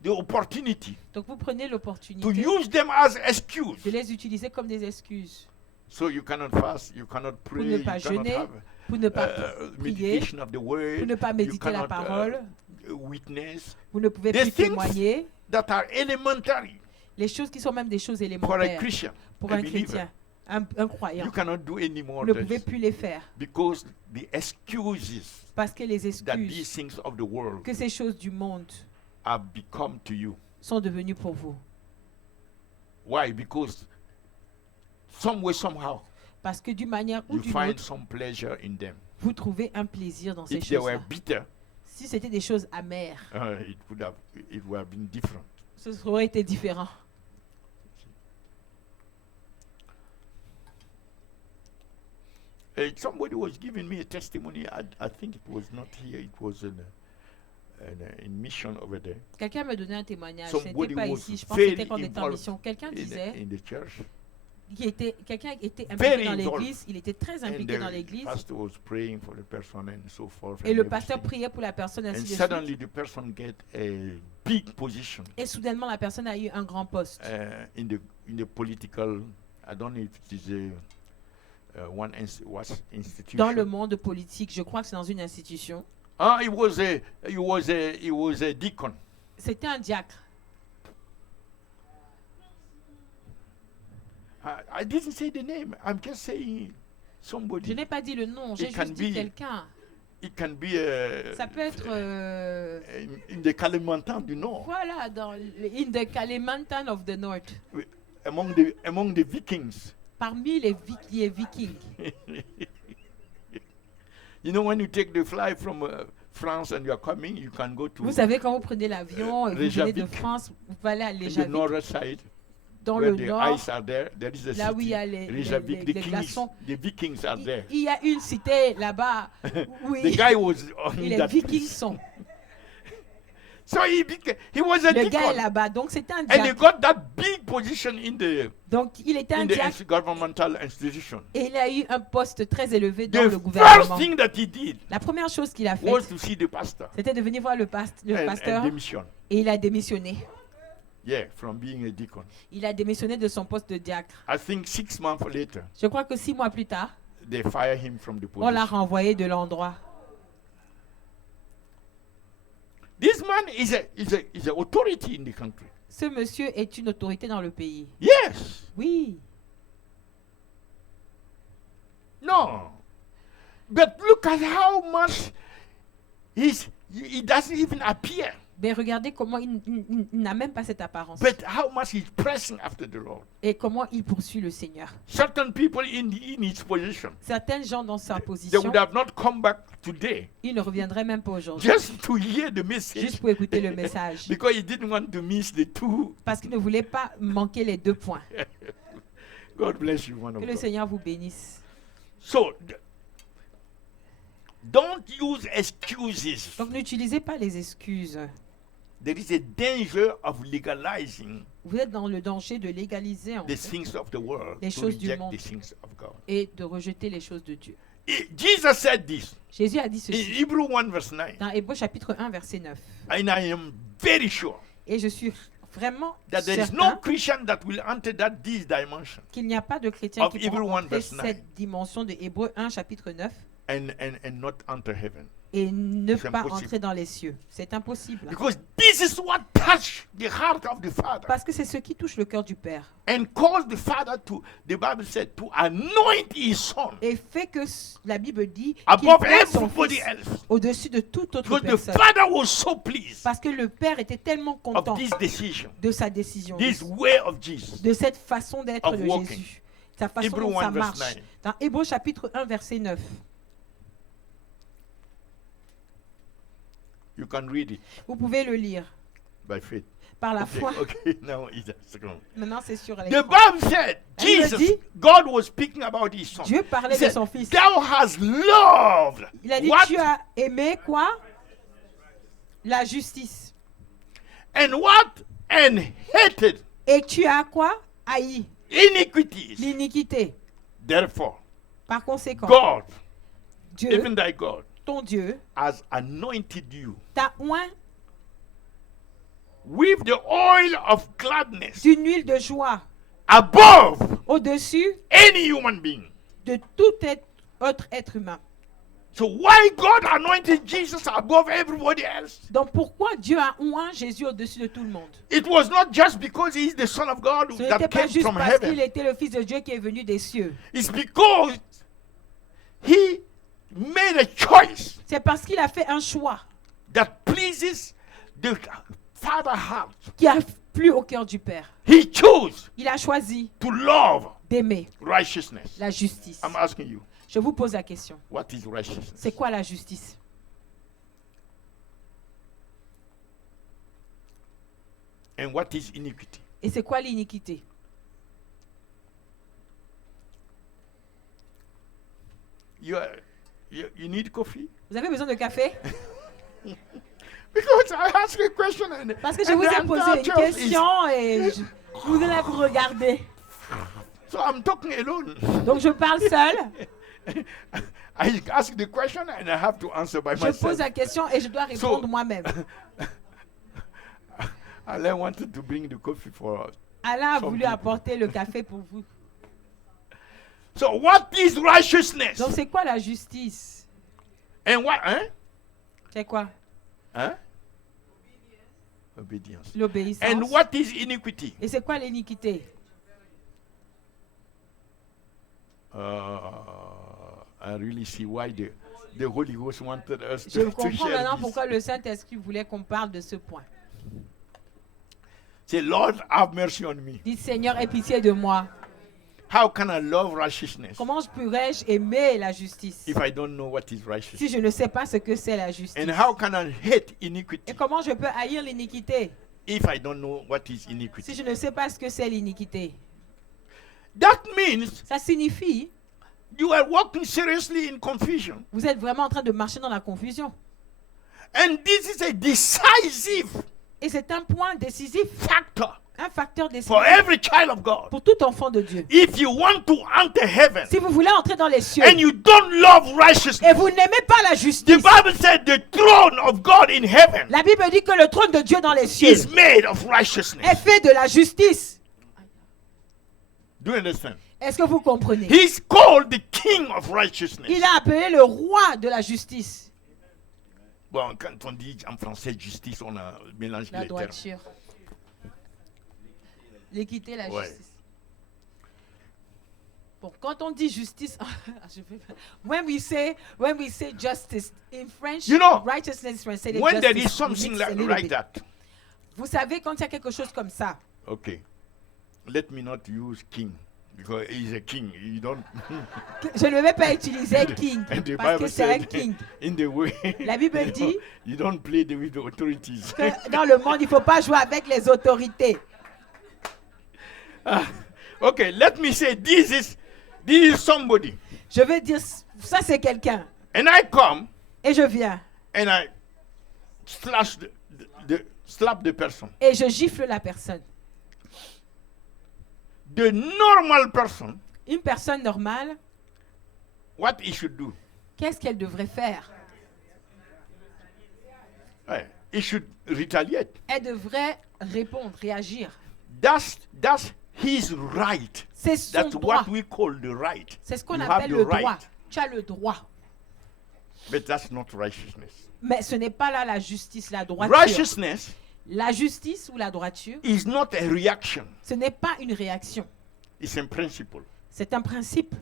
the opportunity Donc vous prenez to l'opportunité use them as excuse. de les utiliser comme des excuses So you cannot fast, you cannot pour pray, ne you pas cannot jeûner, have pour ne pas prier, meditation of the word, pour ne pas you méditer la cannot parole, witness. vous ne pouvez Des plus things témoigner. that are elementary. Les choses qui sont même des choses For a élémentaires Christian, pour a un believer, chrétien, un croyant. you cannot do any more Vous ne than pouvez this. plus les faire Because the excuses parce que les that these excuses things of the world que ces choses du monde have become to you. sont devenues pour vous. Why? Because some way, somehow, Parce que d'une manière ou you d'une find autre, some pleasure in them. vous trouvez un plaisir dans ces If they were choses-là. bitter, Si c'était des choses amères, it would have been different. ce aurait été différent. Somebody was giving me a testimony. I think it was not here. It was in mission over there. Quelqu'un me donnait un témoignage. Somebody C'était pas was ici. Je pense que c'était very quand on était en involved mission. Quelqu'un disait in the church. quelqu'un était Very impliqué dans involved. l'église. Il était très And impliqué dans the l'église. pastor was praying for the person and so forth. Et and le pasteur everything. priait pour la personne ainsi And de suite. suddenly the person get a big position Et soudainement, la personne a eu un grand poste. in the political. I don't know if it is what institution. Dans le monde politique, je crois que c'est dans une institution. He was a deacon. C'était un diacre. I didn't say the name. I'm just saying Je somebody. n'ai pas dit le nom, j'ai It can juste dit be- quelqu'un. It can be Ça peut être in the Kalimantan du Nord, voilà, dans in the Kalimantan of the North. among the Vikings. Parmi les vikings. You know, when you take the flight from France and you are coming, you can go to Vous savez, quand vous prenez l'avion et vous venez de Reykjavik, France, vous allez à in the Reykjavik, northern side, dans where le the nord, ice are there. There is a là où il y a city, les Reykjavik. The glaçons. the Vikings are there. Il y a une cité là-bas où The guy was on les that vikings place. sont. So he was a Le gars est deacon, là-bas, donc c'était un and he diacre. got that big position in the Donc il était un diacre governmental institution. et il a eu un poste très élevé dans The le first gouvernement. thing that he did La première chose qu'il a was faite, to see the pastor c'était de venir voir le and pasteur demission. et il a démissionné. Yeah, from being a deacon. Il a démissionné de son poste de diacre. I think 6 months later, Je crois que 6 mois plus tard, they fire him from the on l'a position. renvoyé de l'endroit. This man is a authority in the country. Ce monsieur est une autorité dans le pays. Yes. Oui. No. But look at how much he doesn't even appear. Mais regardez comment il n'a même pas cette apparence. But how much he's pressing after the Lord. Et comment il poursuit le Seigneur. Certain people in his position, Certains gens dans sa they position, would have not come back today ils ne reviendraient même pas aujourd'hui. just to hear the message Juste pour écouter le message. because he didn't want to miss the two. Parce qu'ils ne voulaient pas manquer les 2 points. God bless you, one of Que le God. Seigneur vous bénisse. So, don't use excuses. Donc n'utilisez pas les excuses. There is a danger of legalizing Vous êtes dans le danger de légaliser en the fait, things of the world Les to choses du reject monde. the things of God. et de rejeter les choses de Dieu. Jesus said this Jésus a dit in ceci Hebrew 1 verse 9, dans Hébreux chapitre 1 verset 9. and I am very sure Et je suis vraiment that there is no certain Christian that will enter this dimension qu'il n'y a pas de chrétien of qui Hebrew pourra 1 entrer verse 9. cette dimension de Hébreux 1 chapitre 9 and not enter heaven. et ne C'est pas impossible. entrer dans les cieux. C'est impossible. Because this is what touched the heart of the Father Parce que c'est ce qui touche le cœur du Père and caused the Father to, the Bible said, to anoint his Son et fait que la Bible dit qu'il above prend son everybody fils else. au-dessus de toute autre Because the personne. Father was so pleased Parce que le Père était tellement of content this decision, de sa décision, this way of Jesus. de cette façon d'être of de walking. Jésus, sa façon Hebrew dont ça 1 verse marche. 9. Dans Hébreux chapitre 1 verset 9, You can read it vous pouvez le lire by faith. par la Okay, foi. okay, now it's a second. Maintenant c'est sur The l'écran. Bible said, La Bible Jesus, dit- God was speaking about his Son. Dieu He parlait de said, son fils. Thou hast loved Il a dit what tu as aimé quoi? La justice. and what and hated Et tu as quoi? Haï iniquities. l'iniquité. Therefore, Par conséquent, God, Dieu, even thy God, ton Dieu, has anointed you t'a oint with the oil of gladness d'une huile de joie above au-dessus any human being. de tout autre être humain. So why God anointed Jesus above everybody else? Donc pourquoi Dieu a oint Jésus au-dessus de tout le monde? It was not just because he is the Son of God Ce n'était that pas came juste from parce qu'il heaven. était le Fils de Dieu qui est venu des cieux. It's because he made a choice C'est parce qu'il a fait un choix that pleases the Father heart. qui a plu au cœur du Père. He chose Il a choisi to love d'aimer righteousness. la justice. I'm asking you, Je vous pose la question. what is righteousness? C'est quoi la justice? And what is iniquity? Et c'est quoi l'iniquité? You need coffee? Vous avez besoin de café? Because I asked a question and Parce que je and vous ai the posé entire une church is- question et vous allez vous regarder. So I'm talking alone. Donc je parle seul. I ask the question and I have to answer by Je pose myself. la question et je dois répondre moi-même. Alain wanted to bring the coffee for us. Alain a Some voulu people. apporter le café pour vous. So what is righteousness? Donc c'est quoi la justice? And what? Hein? C'est quoi? Hein? Obedience. L'obéissance. And what is iniquity? Et c'est quoi l'iniquité? I really see why the Holy Ghost wanted us Je to comprends share maintenant this. pourquoi le Saint-Esprit voulait qu'on parle de ce point. Say, Lord, have mercy on me. Dites Seigneur, aie pitié de moi. How can I love righteousness Comment pourrais-je aimer la justice if I don't know what is si righteousness? je ne sais pas ce que c'est la justice? And how can I hate Et iniquity comment je peux haïr l'iniquité if I don't know what is si iniquity? je ne sais pas ce que c'est l'iniquité? That means Ça signifie you are walking seriously in confusion. vous êtes vraiment en train de marcher dans la confusion. And this is a decisive Et c'est un point décisif, factor un facteur décisif for every child of God. pour tout enfant de Dieu. If you want to enter heaven Si vous voulez entrer dans les cieux and you don't love et righteousness, vous n'aimez pas la the justice, Bible said the throne of God in heaven la Bible dit que le trône de Dieu dans les cieux is made of est righteousness. fait de la justice. Do you understand? Est-ce que vous comprenez? He's called the king of righteousness. Il a appelé le roi de la justice. Bon, quand on dit en français justice, on a mélangé La les termes. droiture. L'équité, la Ouais. justice. Bon, quand on dit justice, when we say justice in French, You know, righteousness is translated When there is justice. We something mix a like, little like bit. that, Vous savez, quand il y a quelque chose comme ça, okay, let me not use king because he's a king. You don't. je ne vais pas utiliser king And the parce que Bible c'est un said, king. in the way, La Bible dit you don't play with the authorities. que dans le monde, il ne faut pas jouer avec les autorités. Okay, let me say this is somebody, Je veux dire, ça c'est quelqu'un. and I come Et je viens and I slap the person. et je gifle la personne. The normal person, Une personne normale, what he should do? qu'est-ce qu'elle devrait faire? He should retaliate. Elle devrait répondre, réagir. That's his right. C'est son That's droit. what we call the right. C'est ce qu'on You appelle have le the right. droit. Tu as le droit. But that's not righteousness. Mais ce n'est pas là la justice, la droiture. Righteousness La justice ou la droiture, is not a reaction. ce n'est pas une réaction. It's a principle. C'est un principe.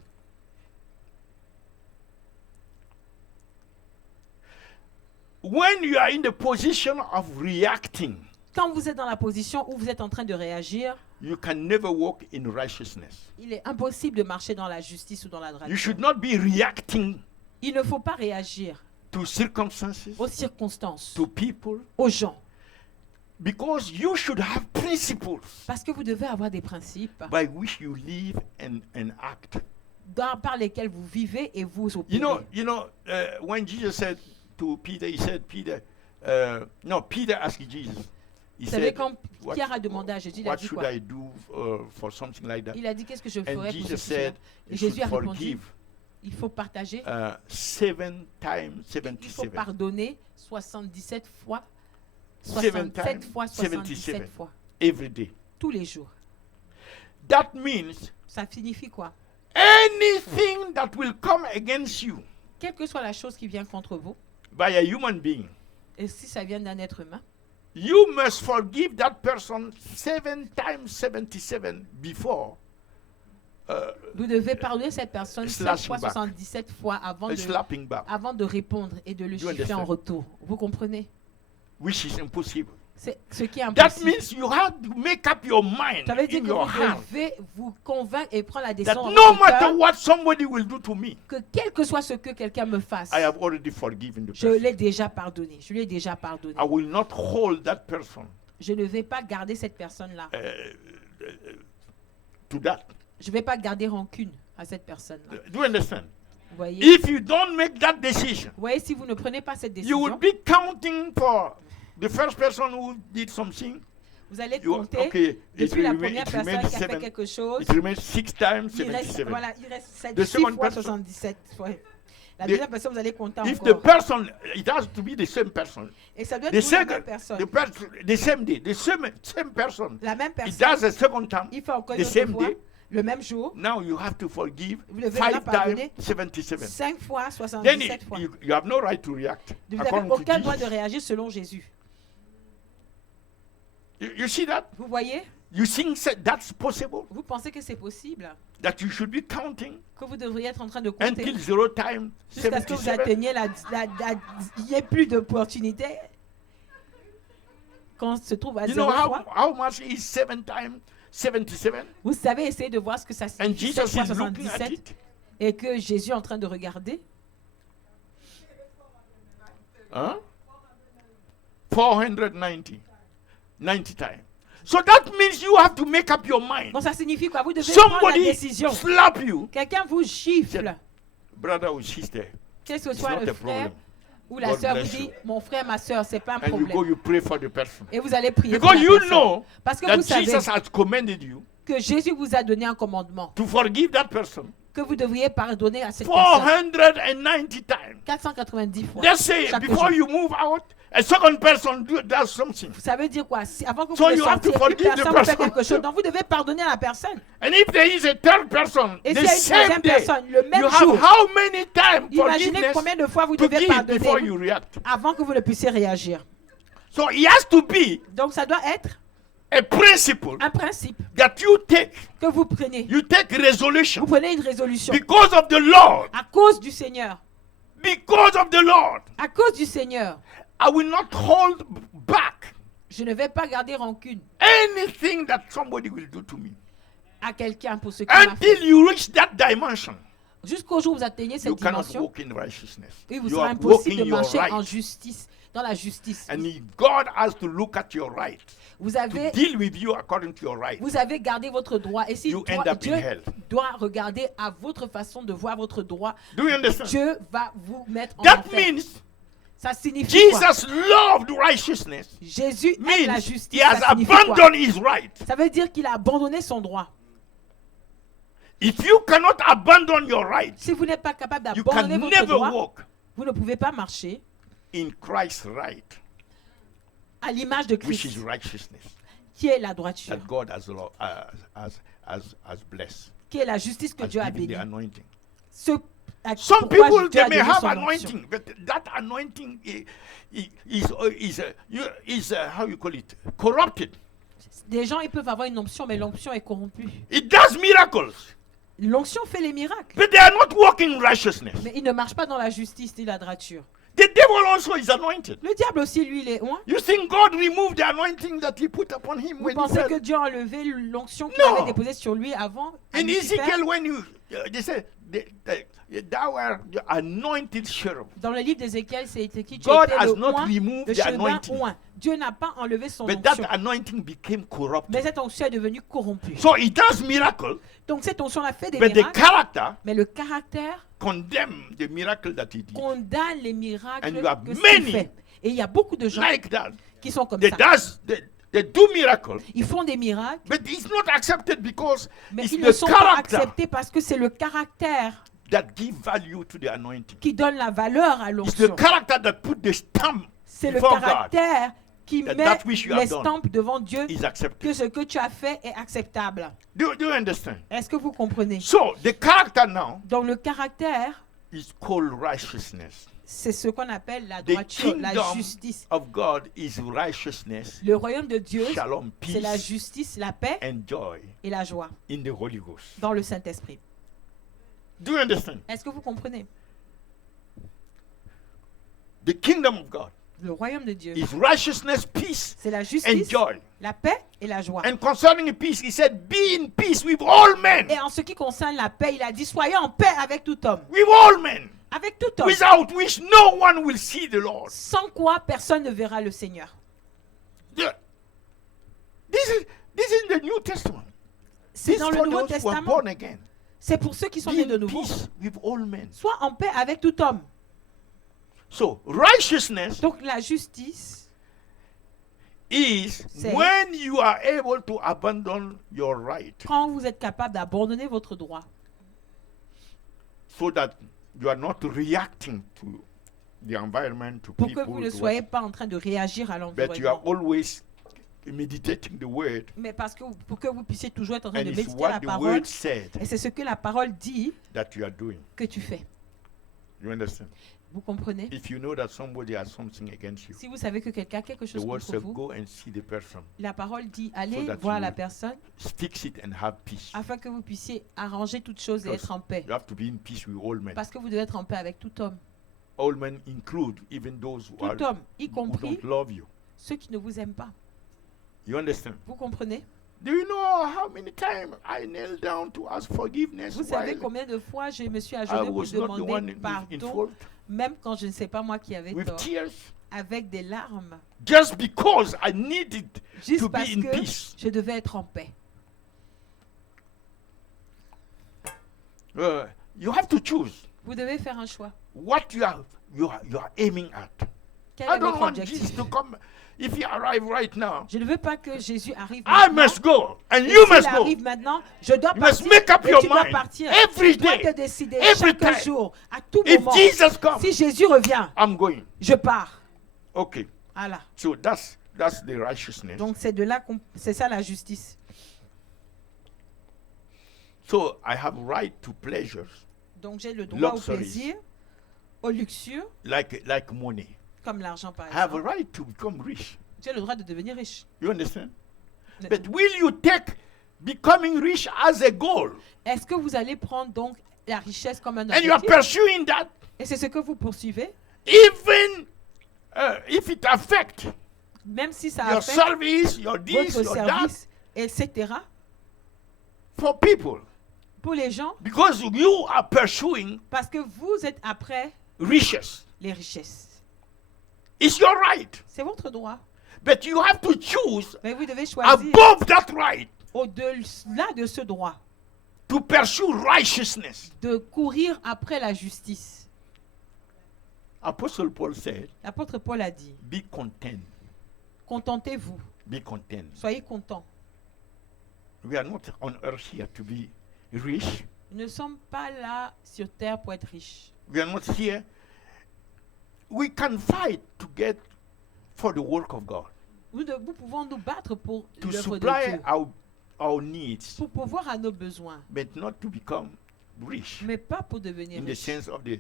When you are in the position of reacting, Quand vous êtes dans la position où vous êtes en train de réagir, you can never walk in righteousness. il est impossible de marcher dans la justice ou dans la You droiture. should not be reacting Il ne faut pas réagir to circumstances, aux circonstances, to people, aux gens. because you should have principles Parce que vous devez avoir des principes by which you live and act. par lesquels vous vivez et vous opérez. You know, when Jesus said to Peter, he said, Peter asked Jesus. He Vous savez, said, quand Pierre a demandé à Jésus, il a what dit should quoi? I do for something like that? Il a dit, qu'est-ce que je And ferais pour Jesus ceci? said, Et you Jésus should a répondu, forgive il faut partager, 7 times il faut 77. pardonner 77 fois, 7 67 times fois, 77 77 fois, every day. tous les jours. That means Ça signifie quoi? anything that will come against you quelle que soit la chose qui vient contre vous, by a human being, et si ça vient d'un être humain, you must forgive that person 7 times 77 before vous devez pardonner cette personne 7 slashing fois back. 77 fois slapping back, avant de répondre et de le You chiffrer en understand? retour. Vous comprenez? which is impossible. C'est ce qui est That impossible. means you have to make up your mind Ça veut dire in que your vous heart devez vous convaincre et prendre la that décision dans no votre cœur matter what somebody will do to me, que quel que soit ce que quelqu'un me fasse, I have already forgiven the je person. l'ai déjà pardonné. Je lui ai déjà pardonné. I will not hold that person Je ne vais pas garder cette personne-là. to that. Je ne vais pas garder rancune à cette personne-là. Do you understand? Vous voyez? If you don't make that decision, Vous voyez, si vous ne prenez pas cette you will décision, be counting for the first person who did something. vous allez You, compter okay, depuis la it première personne remains qui a fait 7. quelque chose. It remains 6 times Il reste, 77. voilà, il reste The 6 second fois person- 77. Ouais. La The- deuxième personne, vous allez compter If the encore. person, it has to be the same person. Et ça doit The être toujours la second, même personne. the same day, the same person. La même It personne. does a second time, Il fait encore the une autre same fois, day. le même jour, Now you have to forgive Vous devez 5 maintenant pardonner times 77. 5 fois, Then 77 fois. you have no right to react. Vous n'avez according to aucun droit de Jesus. réagir selon Jésus. You see that? Vous voyez? You think that's possible? Vous pensez que c'est possible? That you should be counting Que vous devriez être en train de compter until 0 times jusqu'à ce que vous 77? atteigniez il n'y ait plus d'opportunité quand on se trouve à You 0 know fois. how much is 7 times 77? Vous savez, essayez de voir ce que ça And signifie 7 Jesus fois is looking at 77 it. et que Jésus est en train de regarder. Huh? 490. 90 times. So that means you have to make up your mind. Donc ça signifie quoi? Vous devez prendre la Somebody décision. slap you, Quelqu'un vous gifle, brother or sister. quel que It's soit not le a frère problem. ou la God sœur vous bless dit, you. mon frère, ma sœur, c'est pas un And you go, problème. you pray for the person. Et vous allez prier pour Because la you personne. know Parce que that vous savez Jesus has commanded you que Jésus vous a donné un commandement, to forgive that person que vous devriez pardonner à cette personne 490 times. 490 fois. Let's say chaque before jour. you move out, a second person does something. Ça veut dire quoi? Avant que vous So ne you have to sortiez, une forgive the personne vous fait person. quelque chose, donc vous devez pardonner à la personne. And if there is a third person, Et the s'il y a une same troisième day, personne, le même you have jour, how many times imaginez forgiveness combien de fois vous to devez give before pardonner you react. avant que vous ne puissiez réagir. So it has to be Donc ça doit être a principle un principe that you take. que vous prenez. You take resolution Vous prenez une résolution because of the Lord. à cause du Seigneur. Because of the Lord, À cause du Seigneur, I will not hold back je ne vais pas garder rancune anything that somebody will do to me à quelqu'un pour ce qu'il m'a until fait. you reach that dimension. Jusqu'au jour où vous atteignez You cette cannot dimension, walk in righteousness. il vous You sera are impossible de walking your marcher en right. justice, dans la justice. And God has to look at your right Vous to avez, deal with you according to your right. vous avez gardé votre droit. Et si You end up Dieu in hell. doit regarder à votre façon de voir votre droit, Do you understand? Dieu va vous mettre en That enfer. means Ça signifie quoi? Jesus loved righteousness. Jésus aime la Means justice. he has Ça signifie quoi? abandoned his right. Ça veut dire qu'il a abandonné son droit. If you cannot abandon your right, Si vous n'êtes pas capable you d'abandonner can votre never droit, walk vous ne pouvez pas marcher in Christ's right, à l'image de which Christ, is righteousness qui est la droiture, that God has blessed. qui est la justice que Has Dieu a given the bénie. anointing. Ce à Some pourquoi people Dieu a they may donné have son onction. anointing, but that anointing is how you call it, corrupted. Des gens, ils peuvent avoir une onction, mais l'onction est corrompue. It does miracles, L'onction fait les miracles, but they are not walking in righteousness. mais ils ne marchent pas dans la justice ni la droiture. The devil also is anointed. Le diable aussi, lui, il est oint. You think God removed the anointing that he put upon him Vous when he pensez que fell? Dieu a enlevé l'onction qu'il Non. avait déposée sur lui avant? à In Lucifer? Ezekiel, when you they say thou art the anointed cherub. Dans le livre d'Ézéchiel, c'est écrit tu God étais has le not oint, removed le the chérubin anointing, oint. Dieu n'a pas enlevé son but onction, that anointing became corrupted. mais cette onction est devenue corrompue. So it does miracle, Donc cette onction a fait des but the miracles, character mais le caractère condemn the miracle that he did. condamne les miracles And you have que ce many qu'il fait. Et il y a beaucoup de gens Like that, qui sont comme they ça. they do miracle, Ils font des miracles, but it's not accepted because mais it's ils ne the sont pas character acceptés parce que c'est le caractère that give value to the anointing. qui donne la valeur à It's the l'onction. character that put the stamp C'est le before God caractère qui that met that which you have done l'estampe devant Dieu is accepted. que ce que tu as fait est acceptable. Do you understand? Est-ce que vous comprenez? So the character now Donc le caractère is called righteousness. C'est ce qu'on appelle la The droiture, la kingdom justice. of God is righteousness, Le royaume de Dieu, shalom, c'est la peace, justice, la paix and joy et la joie in the Holy Ghost. dans le Saint-Esprit. Do you understand? Est-ce que vous comprenez? The kingdom of God Le royaume de Dieu, is righteousness, peace, c'est la and justice, joy. la paix et la joie. And concerning peace, he said, be in peace with all men. Et en ce qui concerne la paix, il a dit, soyez en paix avec tout homme. With all men. Avec tout homme. Without which no one will see the Lord. Sans quoi personne ne verra le Seigneur. Yeah. This is the New Testament. C'est This dans is le for Nouveau those who are Testament. born again. C'est pour ceux qui sont Be nés de in nouveau. peace with all men. Sois en paix avec tout homme. So righteousness Donc la justice, is C'est- when you are able to abandon your right quand vous êtes capable d'abandonner votre droit, so that you are not reacting to the environment, to pour que people, vous ne to soyez what- pas en train de réagir à but you are l'environnement. always meditating the word, Mais parce que pour que vous puissiez toujours être en train and de it's méditer la what the parole, word said et c'est ce que la parole dit that you are doing. que tu fais. You understand? Vous comprenez? If you know that somebody has something against you, Si vous savez que quelqu'un a quelque the chose word contre says vous, go and see the person, la parole dit allez that voir you la will- personne fix it and have peace. afin que vous puissiez arranger toutes choses et Because être en paix. You have to be in peace with all men. Parce que vous devez être en paix avec tout homme. All men include even those who, are, Tout homme, y who compris don't love you. ceux qui ne vous aiment pas. You understand? Vous comprenez? Do you know how many times I knelt down to ask forgiveness Vous savez while combien de fois je me suis I agenouillé pour was not the demander one in pardon, fault, même quand je ne sais pas moi qui avais with tort, tears, avec des larmes, just because I needed juste to be parce in que peace. je devais être en paix. You have to choose Vous devez faire un choix. what you are aiming at. Quel I est don't votre want Jesus objectif? to come. If he arrive right now, Je ne veux pas que Jésus arrive I maintenant. must go, and Et you s'il must go. arrive maintenant, je dois You must partir. make up Et your tu dois mind partir. every Tu dois day, te décider every chaque time. jour, à tout If moment. Jesus comes, Si Jésus revient, I'm going. je pars. Okay. Voilà. So that's the righteousness. Donc c'est de là c'est ça la justice. So I have right to pleasures Donc j'ai le droit au Luxuries. plaisir, aux luxures, like money. comme l'argent par I have a exemple. right to become rich. J'ai le droit de devenir riche. You understand? Ne- But will you take becoming rich as a goal? Est-ce que vous allez prendre donc la richesse comme un And you are objectif? pursuing that Et c'est ce que vous poursuivez, even if it affects même si ça your affecte service, your this, votre your that, service, etc. for people. Pour les gens, Because you are pursuing parce que vous êtes après riches. les richesses. It's your right. C'est votre droit. But you have to choose Mais vous devez choisir above that right au-delà de ce droit to pursue righteousness. de courir après la justice. Apostle Paul said, L'apôtre Paul a dit, be content. contentez-vous, Be content. soyez contents. We are not on earth here to be rich. Nous ne sommes pas là sur terre pour être riches. We are not here. We can fight to get for the work of God, Nous pouvons nous battre pour to l'œuvre de supply Dieu, our needs, pour pouvoir à nos besoins, but not to become rich mais pas pour devenir in the riches, sense of the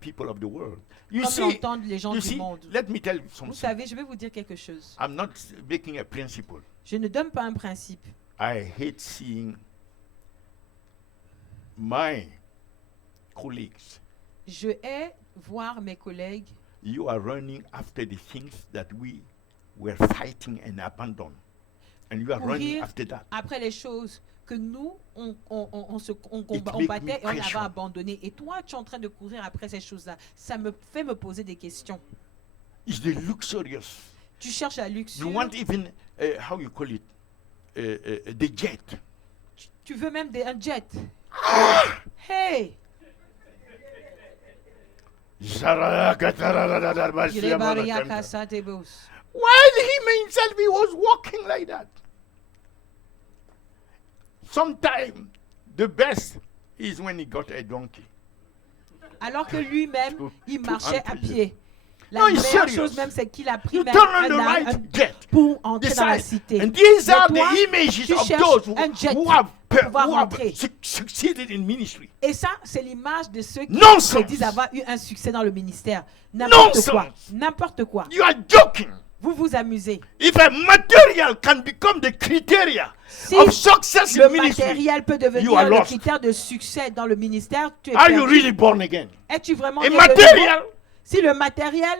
people of the world. You comme see, l'entendent les gens you du see, monde. let me tell you Vous something. savez, je vais vous dire quelque chose. I'm not making a principle. Je ne donne pas un principe. I hate seeing my colleagues. Je hais voir mes collègues. You are running after the things that we were fighting and abandoned. And you are running Courir after that. après les choses que nous, on It make battait me et on avait question. abandonné. Et toi, tu es en train de courir après ces choses-là. Ça me fait me poser des questions. It's the luxurious. Tu cherches la luxure. You want even, how you call it, the jet. Tu veux même un jet. Hey! While him himself, he was walking like that. Sometimes the best is when he got a donkey. Alors que lui-même, il to marchait à enter. pied. La No, it's meilleure serious. chose même, c'est qu'il a pris You même turn on the un right âne jet. pour entrer dans la Decide. cité. And these Mais are toi, the images tu of cherches those un jet who have pouvoir who have rentrer. succeeded in ministry. Et ça, c'est l'image de ceux qui Nonsense. se disent avoir eu un succès dans le ministère. N'importe quoi. Nonsense. N'importe quoi. You are joking. Vous vous amusez. If a material can become the criteria Si of success le in ministry, matériel peut you devenir are le lost. critère de succès dans le ministère, tu es are you perdu. really born again? Es-tu vraiment A né de nouveau? material, Si le matériel,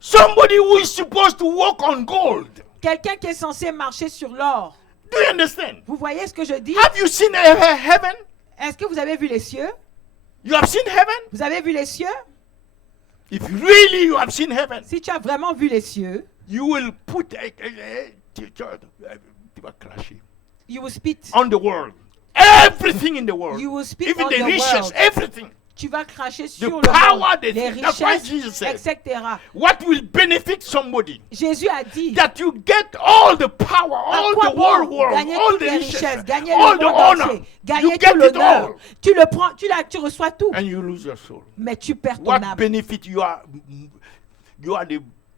somebody who is supposed to walk on gold. quelqu'un qui est censé marcher sur l'or, Do you understand? vous voyez ce que je dis? Have you seen heaven? Est-ce que vous avez vu les cieux? You have seen heaven? Vous avez vu les cieux? If really you have seen heaven, Si tu as vraiment vu les cieux, you will put you will spit. on the world. Everything in the world. You will spit Even on the the riches, world. everything. Tu vas cracher sur le power, monde, the les thing. That's why richesses, Jesus said, etc. what will benefit somebody? Jésus a dit, That you get all the power, à all quoi the world, bon gagner all toutes the les riches, richesses, gagner all le the monde honor. entier, You gagner get tout it l'honneur. all. Tu le prends, tu reçois tout, And you lose your soul. mais tu perds ton What âme. benefit you are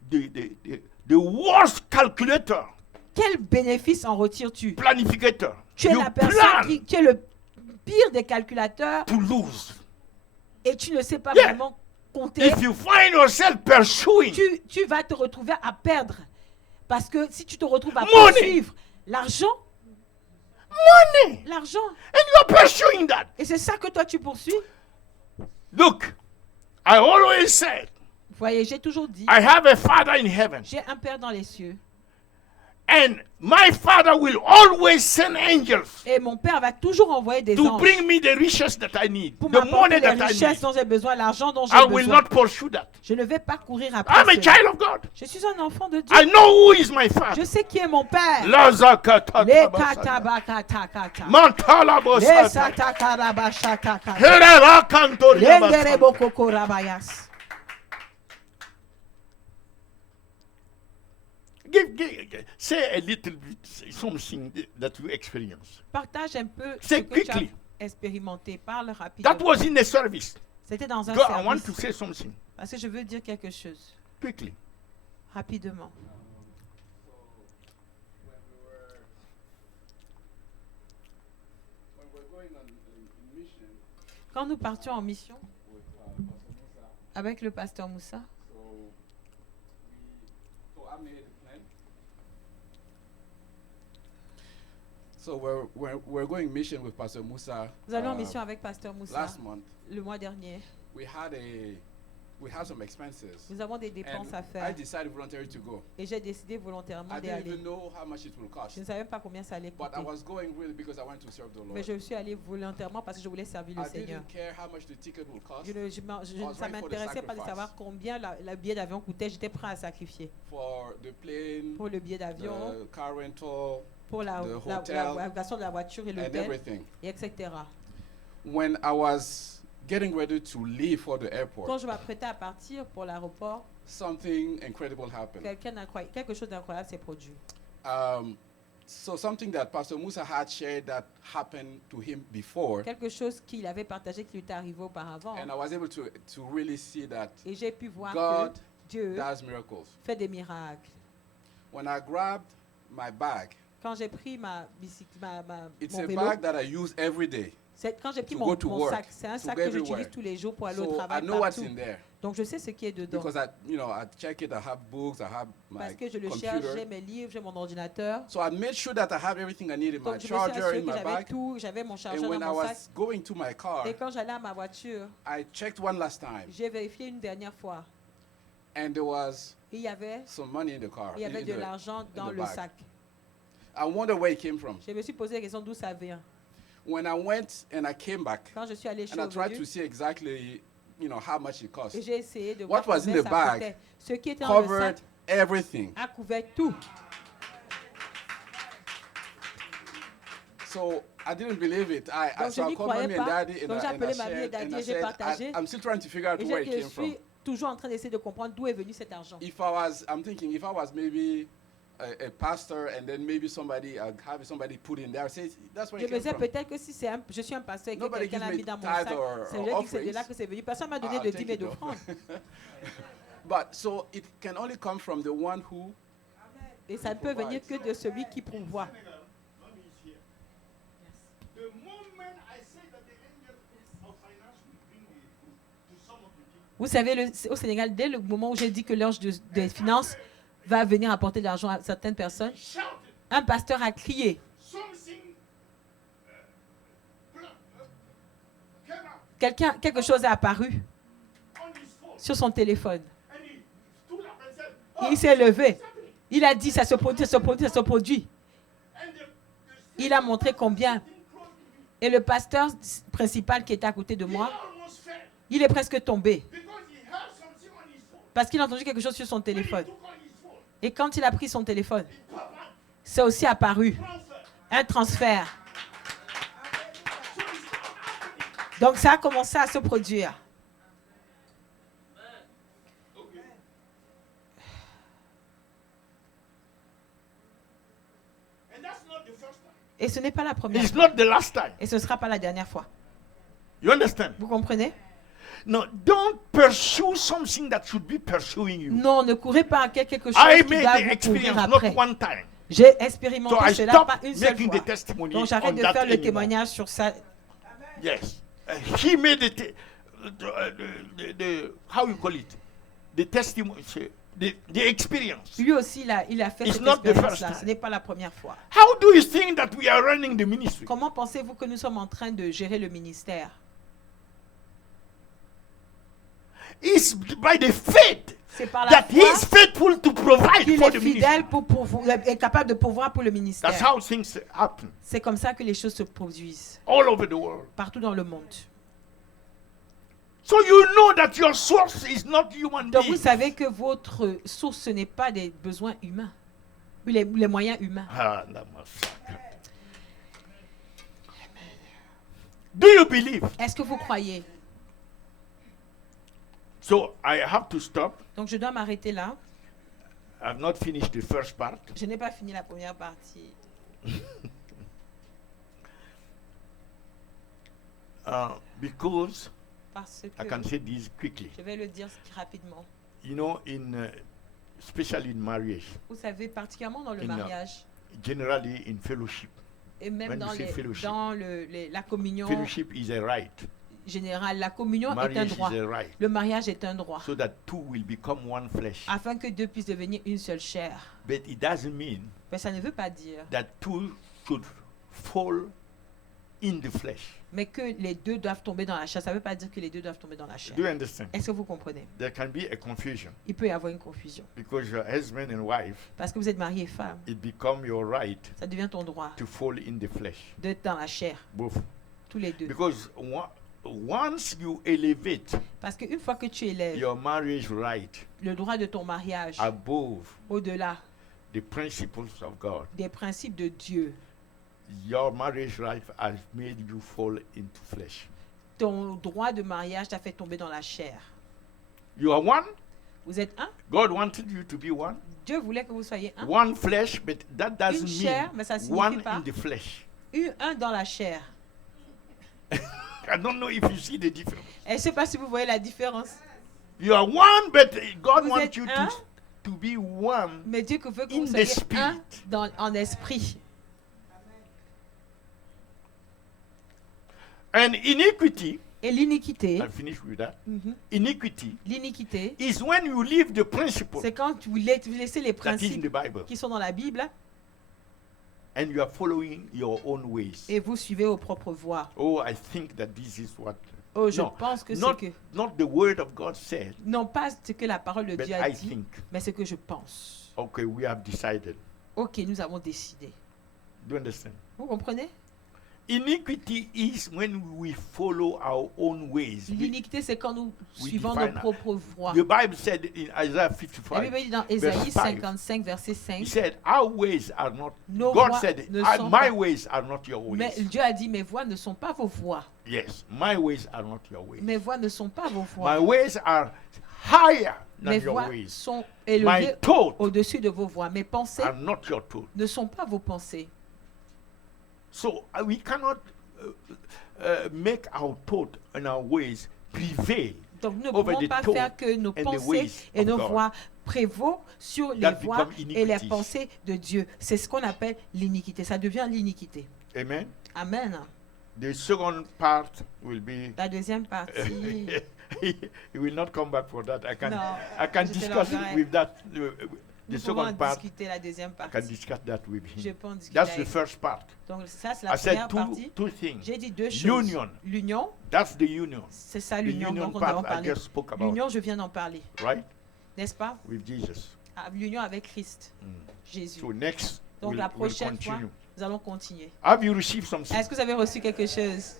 the worst calculator, Quel bénéfice en retires-tu? planificator. Tu es You la personne plan tu es le pire des calculateurs to lose. et tu ne sais pas Yeah. vraiment compter. If you find yourself pursuing Tu vas te retrouver à perdre. Parce que si tu te retrouves à Money. poursuivre l'argent, money, l'argent, and you are pursuing that. et c'est ça que toi tu poursuis. Look, I always said, Vous voyez, j'ai toujours dit, I have a Father in heaven, j'ai un Père dans les cieux. and my Father will always send angels Et mon Père va toujours envoyer des to anges bring me the riches that I need, pour the m'apporter money les that I richesses need. dont j'ai besoin, l'argent dont j'ai I will besoin. not pursue that. Je ne vais pas courir après I'm a cela. child of God. Je suis un enfant de Dieu. I know who is my Je Father. sais qui est mon Père. Lazakata Les tabasaya. katabakatakata. Mantala Les bosata. satakarabashakakata. Herera kantoria basata. Lengerebokokorabayas. Say a little bit something that you experience. Partage un peu ce Say que tu as quickly. expérimenté. Parle rapidement. That was in the service. C'était dans un God, I want to service. say something Parce que je veux dire quelque chose. quickly. Rapidement. Quand nous partions en mission avec le pasteur Moussa, So we're going mission with Pastor Musa. nous allons en mission avec pasteur Moussa Last month, le mois dernier. we had some expenses, Nous avons des dépenses and à I faire decided voluntarily to go. et j'ai décidé volontairement I d'y didn't aller. even know how much it will cost, Je ne savais pas combien ça allait but I coûter. was going really because I wanted to serve the Lord. Mais je suis allé volontairement parce que je voulais servir le I Seigneur. didn't care how much the ticket will cost Ça ne m'intéressait pas de savoir combien le billet d'avion coûtait. J'étais prêt à sacrifier. for the plane, Pour le billet d'avion, the car rental, pour la the hotel, location de la voiture et and l'hôtel, everything. et etc. When I was getting ready to leave for the Quand airport, je m'apprêtais à partir pour l'aéroport, something incredible happened. quelque chose d'incroyable s'est produit. So something that Pastor Musa had shared that happened to him before, Quelque chose qu'il avait partagé qui lui était arrivé auparavant. and I was able to really see that Et j'ai pu voir God que Dieu does miracles. fait des miracles. When I grabbed my bag, Quand j'ai pris ma bicyclette, it's mon a vélo, bag that I use every day. quand j'ai pris to mon, go to mon work, sac, c'est un to sac go que everywhere. j'utilise tous les jours pour aller au So I travail know what's partout. in there Donc je sais ce qui est dedans. because I check it. I have books. I have my Parce que je le cherche, j'ai computer. mes livres, j'ai mon ordinateur. So I made sure that I have everything I need in my Donc je me suis charger, assuré in que my j'avais bag. tout, j'avais mon And chargeur when dans I mon sac. was going to my car, Et quand j'allais à ma voiture, I checked one last time, j'ai vérifié une dernière fois. and there was Et il y avait some money in the car. Il y avait in de the- l'argent dans the le bag. sac. I wonder where it came from. Je me suis posé la question d'où ça vient. When I went and I came back, Quand je suis allé chez and I tried to revenu, see exactly, how much it cost. et j'ai essayé de What voir was in combien the ça bag coûtait. Ce qui était dans le Covered sac everything. a couvert tout. So I didn't believe it. Donc, So je I n'y called croyais mommy and pas. daddy, and Donc, j'ai I appelé mamie et shared, daddy and I et j'ai said, partagé. I'm still trying to figure out Et where it je came from. suis toujours en train d'essayer de comprendre d'où est venu cet argent. I'm thinking if I was maybe a pastor and then maybe somebody, have somebody put in there, say that's where Je it me came disais from. peut-être que si je suis un pasteur et que Nobody quelqu'un gives l'a me mis dans mon tithe sac, or ça veut dire que c'est de là que c'est venu. Personne m'a donné I'll de take dîmes et it, though. d'offrandes. But so it can only come from the one who. Et ça ne peut venir que de celui qui pourvoit. Vous savez, au Sénégal, dès le moment où j'ai dit que l'ange des finances va venir apporter de l'argent à certaines personnes, un pasteur a crié. Quelque chose a apparu sur son téléphone. Il s'est levé. Il a dit, ça se produit, ça se produit, ça se produit. Il a montré combien. Et le pasteur principal qui était à côté de moi, il est presque tombé. Parce qu'il a entendu quelque chose sur son téléphone. Et quand il a pris son téléphone, c'est aussi apparu un transfert. Donc ça a commencé à se produire. Et ce n'est pas la première It's fois. not the last time. Et ce ne sera pas la dernière fois. You understand? Vous comprenez? No, don't pursue something that should be pursuing you. Non, ne courez pas après quelque chose I qui made doit the vous experience courir not après. one time. J'ai So expérimenté I cela stopped pas une seule making fois. the testimony Donc on j'arrête de that faire le anymore. témoignage sur ça. Yes. He made how you call it? The testimony, the experience. Lui aussi, il a fait It's cette not the expérience-là. first time. Ce n'est pas la première fois. How do you think that we are running the ministry? Comment pensez-vous que nous sommes en train de gérer le ministère? It's by the faith C'est par la that he is foi faithful to provide qu'il for est the ministry. fidèle est capable de pouvoir pour le That's ministère. how things happen C'est comme ça que les choses se produisent all over the world. partout dans le monde. So you know that your source is not human Donc vous being. savez que votre source, ce n'est pas des besoins humains, ou les moyens humains. Ah, la massacre. Do you believe? Est-ce que vous croyez? So I have to stop. Donc je dois m'arrêter là. I've not finished the first part. Je n'ai pas fini la première partie. Because Parce I can que, say this quickly. je vais le dire rapidement. You know, especially in marriage, Vous savez, particulièrement dans le In, mariage, generally in fellowship. et même when dans, you say fellowship. la communion Fellowship is a right. générale, la communion est un Marriage droit. is a right. Le mariage est un droit. So that two will become one flesh. Afin que deux puissent devenir une seule chair. But it doesn't mean Mais ça ne veut pas dire that two should fall in the flesh. mais que les deux doivent tomber dans la chair. Ça ne veut pas dire que les deux doivent tomber dans la chair. Do you understand? Est-ce que vous comprenez? There can be a confusion Il peut y avoir une confusion. because your husband and wife, Parce que vous êtes marié et femme, it become your right ça devient ton droit to fall in the flesh. d'être dans la chair, Both. tous les deux. Because once you elevate Parce qu'une fois que tu élèves your marriage right le droit de ton mariage above au-delà the principles of God, des principes de Dieu, your marriage right has made you fall into flesh. ton droit de mariage t'a fait tomber dans la chair. You are one. Vous êtes un. God wanted you to be one. Dieu voulait que vous soyez un. One flesh, but that doesn't Une chair, mais ça mean signifie one pas. in the flesh. Un dans la chair. I don't know if you see the difference. Et je ne sais pas si vous voyez la différence. You are one, but God Vous wants êtes you un. to be one. Mais Dieu veut que In vous the soyez spirit. un en esprit. And iniquity, Et l'iniquité, I'll finish with that. mhm, Iniquity l'iniquité, is when you leave the principle c'est quand vous laissez les that is in the principes Bible qui sont dans la Bible and you are following your own ways. et vous suivez vos propres voies. Oh, I think that this is what. Oh, je No, pense que c'est not, que... not the word of God said, Non pas ce que la parole de but Dieu a I dit, think. mais ce que je pense. Okay, we have decided. Ok, nous avons décidé. Do you understand? Vous comprenez? Iniquity is when we follow our own ways. L'iniquité, c'est quand nous we suivons define nos propres voies. The Bible said in Isaiah La 55, Bible dit dans Ésaïe 5. 55, verset He 5, said, our ways are not, Nos God voies said, ne "I- sont my pas- ways are not your ways. mais Dieu a dit, mes voies ne sont pas vos voies. Yes, my ways are not your ways. Mes voies ne sont pas vos My voies. ways are higher than Mes your voies ways. sont My élevées thoughts au-dessus de vos voies. Mes pensées are not your thoughts. ne sont pas vos pensées. So we cannot make our thoughts and our ways prevail. Donc nous ne Over pouvons the pas thought faire que nos and the pensées ways et of nos God. voies prévaut sur les That voies become et les iniquities. pensées de Dieu. C'est ce qu'on appelle l'iniquité. Ça devient l'iniquité. Amen. Amen. The second part will be. La deuxième partie, He will not come back for that. Non, I can je te discuss l'enverrai. with that. nous The pouvons second part. discuter la deuxième I can partie. discuss that with Je him. peux en discuter That's the avec first part. Donc ça, c'est I la said première partie. two things. J'ai dit deux choses. Union. L'union, That's the union. c'est ça The l'union union dont nous avons part I parlé. just spoke about. L'union, je viens d'en parler, Right? n'est-ce pas? With Jesus. Ah, l'union avec Christ, Jésus. So next Donc we'll, la we'll prochaine fois, continue. nous allons continuer. Have you received something? Est-ce que vous avez reçu quelque chose?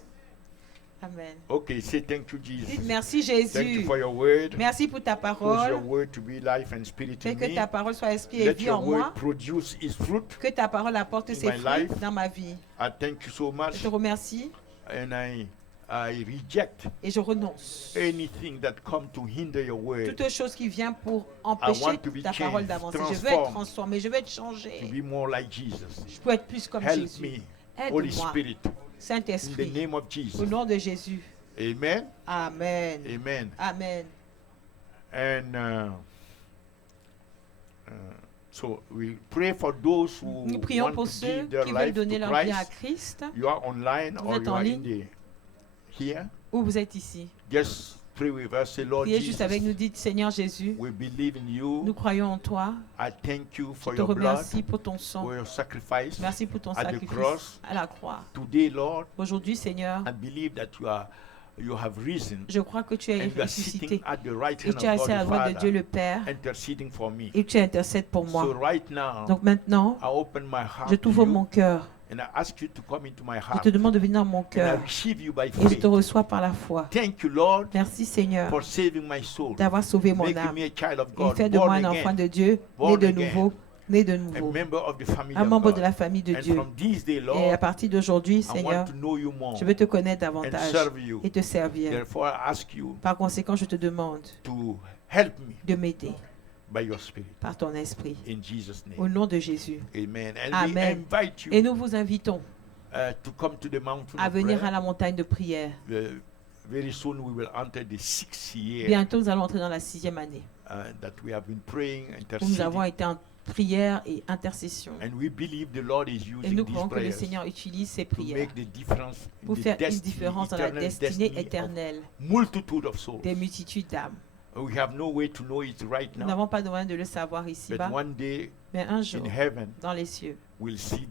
Amen. Okay, say thank you, Dites Jesus. merci Thank you Jésus. for your word. Merci pour ta Cause parole. your word to be life and spirit Fais in que me. ta parole soit esprit et Let vie your en word moi. produce its fruit. Que ta parole apporte in ses my fruits life. dans ma vie. I thank you so much. Je te remercie And I reject et je renonce. anything that come to hinder your word Toute chose qui vient pour want empêcher to be ta parole changed, d'avancer. Je veux être transformed. transformé, je veux être to changé. be more like Jesus. Je peux être plus comme Help Jésus. me, Holy Aide-moi, Spirit, in the Saint-Esprit, name of au Jesus. nom de Jésus. Amen. Amen. Amen. Amen. And so we pray for those who Nous prions want pour to ceux give their qui veulent life donner to leur vie à Christ. Christ. You are online Vous or êtes you en are in ligne. here. Où vous êtes ici. Just pray with us. Say, Lord Priez juste avec nous, Jesus, dites Seigneur Jésus, we believe in you. nous croyons en toi. I thank you for Je te your blood, remercie pour ton sang. for your sacrifice. Merci pour ton at the sacrifice cross. à la croix. Today, Lord, Aujourd'hui, Seigneur, I believe that you have risen je crois que tu es and you are sitting ressuscité at the right et hand tu es of assis God à la the droite de Dieu Father, le Père interceding for me. et tu intercèdes pour So moi. right now, Donc maintenant, I open my heart je to t'ouvre you mon cœur. and I ask you to come into my Je heart te demande de venir dans mon and I cœur receive you by et je faith. te reçois par la foi. Thank you, Lord, Merci Seigneur for saving my soul, d'avoir sauvé mon making âme me a child of et God, fait de moi born un enfant again, de Dieu, né born de again, nouveau, né de a nouveau, member of the family un of membre de God. la famille de And Dieu. from this day, Et à Lord, partir d'aujourd'hui, I Seigneur, want to know you more je veux te connaître and davantage serve you. et te servir. Therefore, I ask you Par conséquent, je te demande to help me de m'aider by your spirit. par ton esprit. In Jesus' Au name. nom de Jésus. Amen. And Amen. we invite Et you nous vous invitons to come to the mountain à of venir prayer. à la montagne de prière. Very soon we will enter the 6th year Bientôt, nous allons entrer dans la 6e année that we have been praying, où nous avons interceding. été en prière et intercession. And we believe the Lord is Et using nous these croyons que le prayers Seigneur utilise ces to prières make the difference in pour the faire une destiny, différence dans la eternal destinée destiny of éternelle multitude of souls. des multitudes d'âmes. We have no way to know it right Nous now, n'avons pas de moyen de le savoir but ici-bas, one day mais un jour, in heaven dans les cieux, we'll see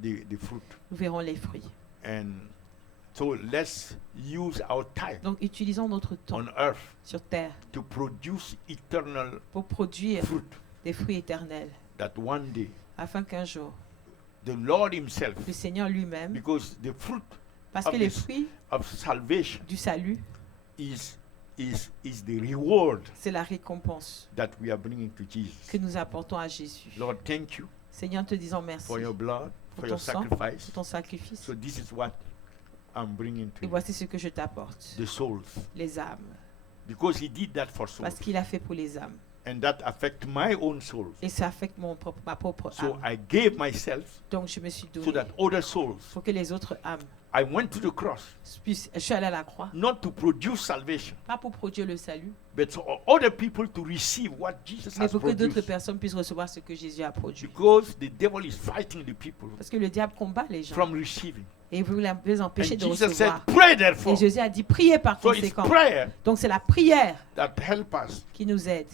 the fruit. nous verrons les fruits. And so let's use our time Donc, utilisons notre temps on earth sur terre to produce eternal pour produire fruit des fruits éternels, that one day afin qu'un jour, the Lord himself, le Seigneur lui-même, because the fruit parce of que les this- fruits of salvation du salut, is the reward c'est la récompense that we are bringing to Jesus. que nous apportons à Jésus. Lord, thank you Seigneur, te disons merci for your blood, for pour your ton sang, sacrifice. pour ton sacrifice. So this is what I'm bringing to Et you, voici ce que je t'apporte, the souls, les âmes, because he did that for souls, parce qu'il a fait pour les âmes. and that affect my own souls. Et ça affecte ma propre So âme. I gave myself Donc je me suis so donné that other souls. pour que les autres âmes I went to the cross puissent. Je suis allé à la croix, not to produce salvation, pas pour produire le salut, but for other people to receive what Jesus mais has pour que d'autres produced. personnes puissent recevoir ce que Jésus a produit. Because the devil is fighting the people Parce que le diable combat les gens from receiving. et veut les empêcher And de Jesus said, recevoir. pray therefore. Et Jésus a dit priez par So it's conséquent. prayer Donc c'est la prière that help us qui nous aide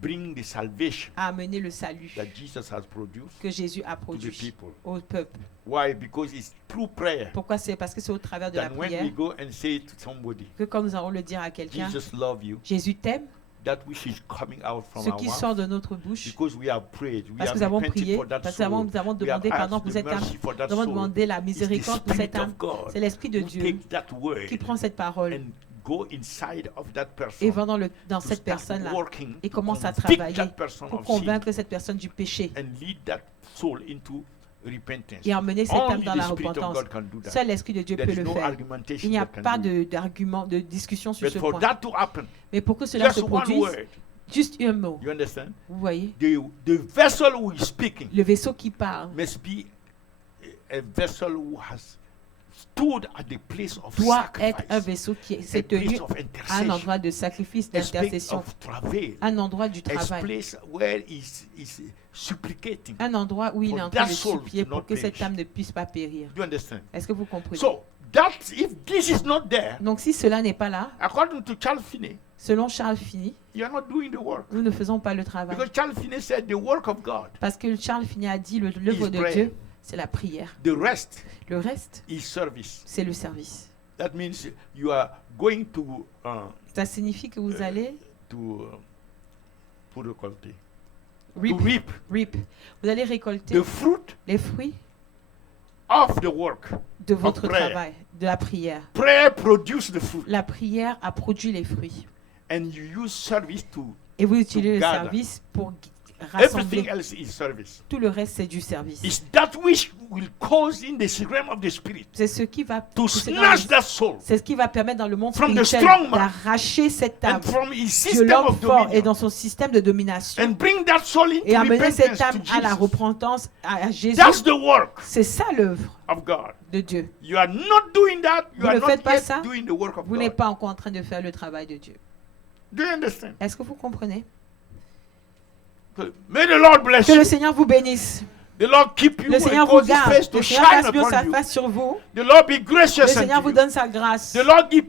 bring the salvation à amener le salut that Jesus has produced que Jésus a to the produit people. au peuple. Why? Because it's through prayer Pourquoi? C'est parce que c'est au travers de la that when prière we go and say to somebody, que quand nous allons le dire à quelqu'un, Jesus love you, Jésus t'aime, that which is coming out from ce our qui mouth, sort de notre bouche, because we have prayed, we parce que have nous avons repented prié, for that parce que nous soul, avons we have demandé pardon asked pour the cette âme, mercy for that nous avons soul. demandé la It's the miséricorde pour cette Spirit âme. of God C'est l'Esprit de who Dieu takes that word qui prend cette parole and go inside of that et person va dans to cette start personne-là working et to commence à convict travailler that person pour of sin convaincre cette personne du péché and lead that soul into repentance. et emmener cette âme Only dans the la Spirit of repentance. God can do that. Seul l'Esprit de Dieu There peut is le no faire. argumentation Il n'y a that can pas do it. d'argument, de discussion sur But ce for point. that to happen, Mais pour que cela just se one produise, word, juste un mot. you understand? Vous voyez, The vessel who is speaking le vaisseau qui parle must be a vessel who has stood at the place of doit être un sacrifice, vaisseau qui a s'est tenu place of à un intercession, endroit de sacrifice, a place d'intercession, of travail, un endroit du a travail, place where he's supplicating. un endroit où il est en train that de soul supplier to pour not que cette perish. âme ne puisse pas périr. Do you understand? Est-ce que vous comprenez? So that if this is not there, Donc si cela n'est pas là, according to Charles Finney, selon Charles Finney, you are not doing the work. nous ne faisons pas le travail. Because Charles Finney said the work of God, Parce que Charles Finney a dit l'œuvre de prayer. Dieu, c'est la prière. the rest Le reste, is service. c'est le service. That means you are going to Ça signifie que vous allez pour récolter, reap, to reap reap. Vous allez récolter the fruit les fruits of the work. de votre prayer. travail, de la prière. Prayer produces the fruit, La prière a produit les fruits. and you use service to. Et vous utilisez le gather. service pour Everything rassembler. else is service. Tout le reste, c'est du service. It's that which will cause in the realm of the spirit C'est ce qui va to pousser dans snatch le- that soul c'est ce qui va permettre dans le monde From the spirituel strong man d'arracher cette âme and from his de system l'homme of fort et dominion dans son système de domination and bring that soul et into amener cette repentance âme to à la Jesus. repentance à Jésus. That's the work C'est ça l'œuvre of God. de Dieu. You are not doing that. You Vous are ne not faites pas yet ça. doing the work of Vous n'êtes God. pas encore en train de faire le travail de Dieu. Do you understand? Est-ce que vous comprenez? May the Lord bless Que le you. Seigneur vous bénisse. The Lord keep you Le and Seigneur vous cause His garde. face to Le Seigneur shine fasse briller upon sa you. face sur vous. The Lord be Le gracious Seigneur vous unto you. donne sa grâce. The Lord give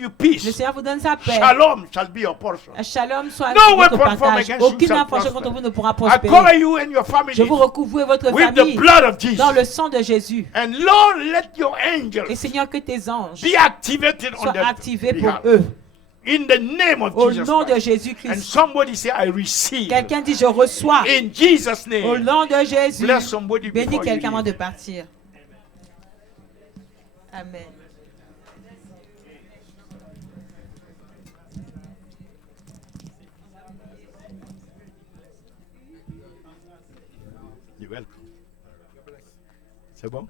you Le peace. Seigneur vous donne sa paix. Shalom shall be your portion. Shalom soit No votre weapon formed partage. against you Aucune shall arme forgée prosper. contre vous ne pourra I prospérer. cover you and your family Je vous recouvre vous et votre with the famille blood of Jesus. dans le sang de Jésus. And Lord, let your Et angels Seigneur, que tes anges be activated on soient their activés pour behalf. eux. In the name of Au Jesus nom de Christ. And Jésus-Christ. somebody say, I receive. Quelqu'un dit, je reçois. In Jesus' Au name. nom de Jésus. Bless somebody Bénis before you quelqu'un avant leave. de partir. Amen. You're welcome. C'est bon?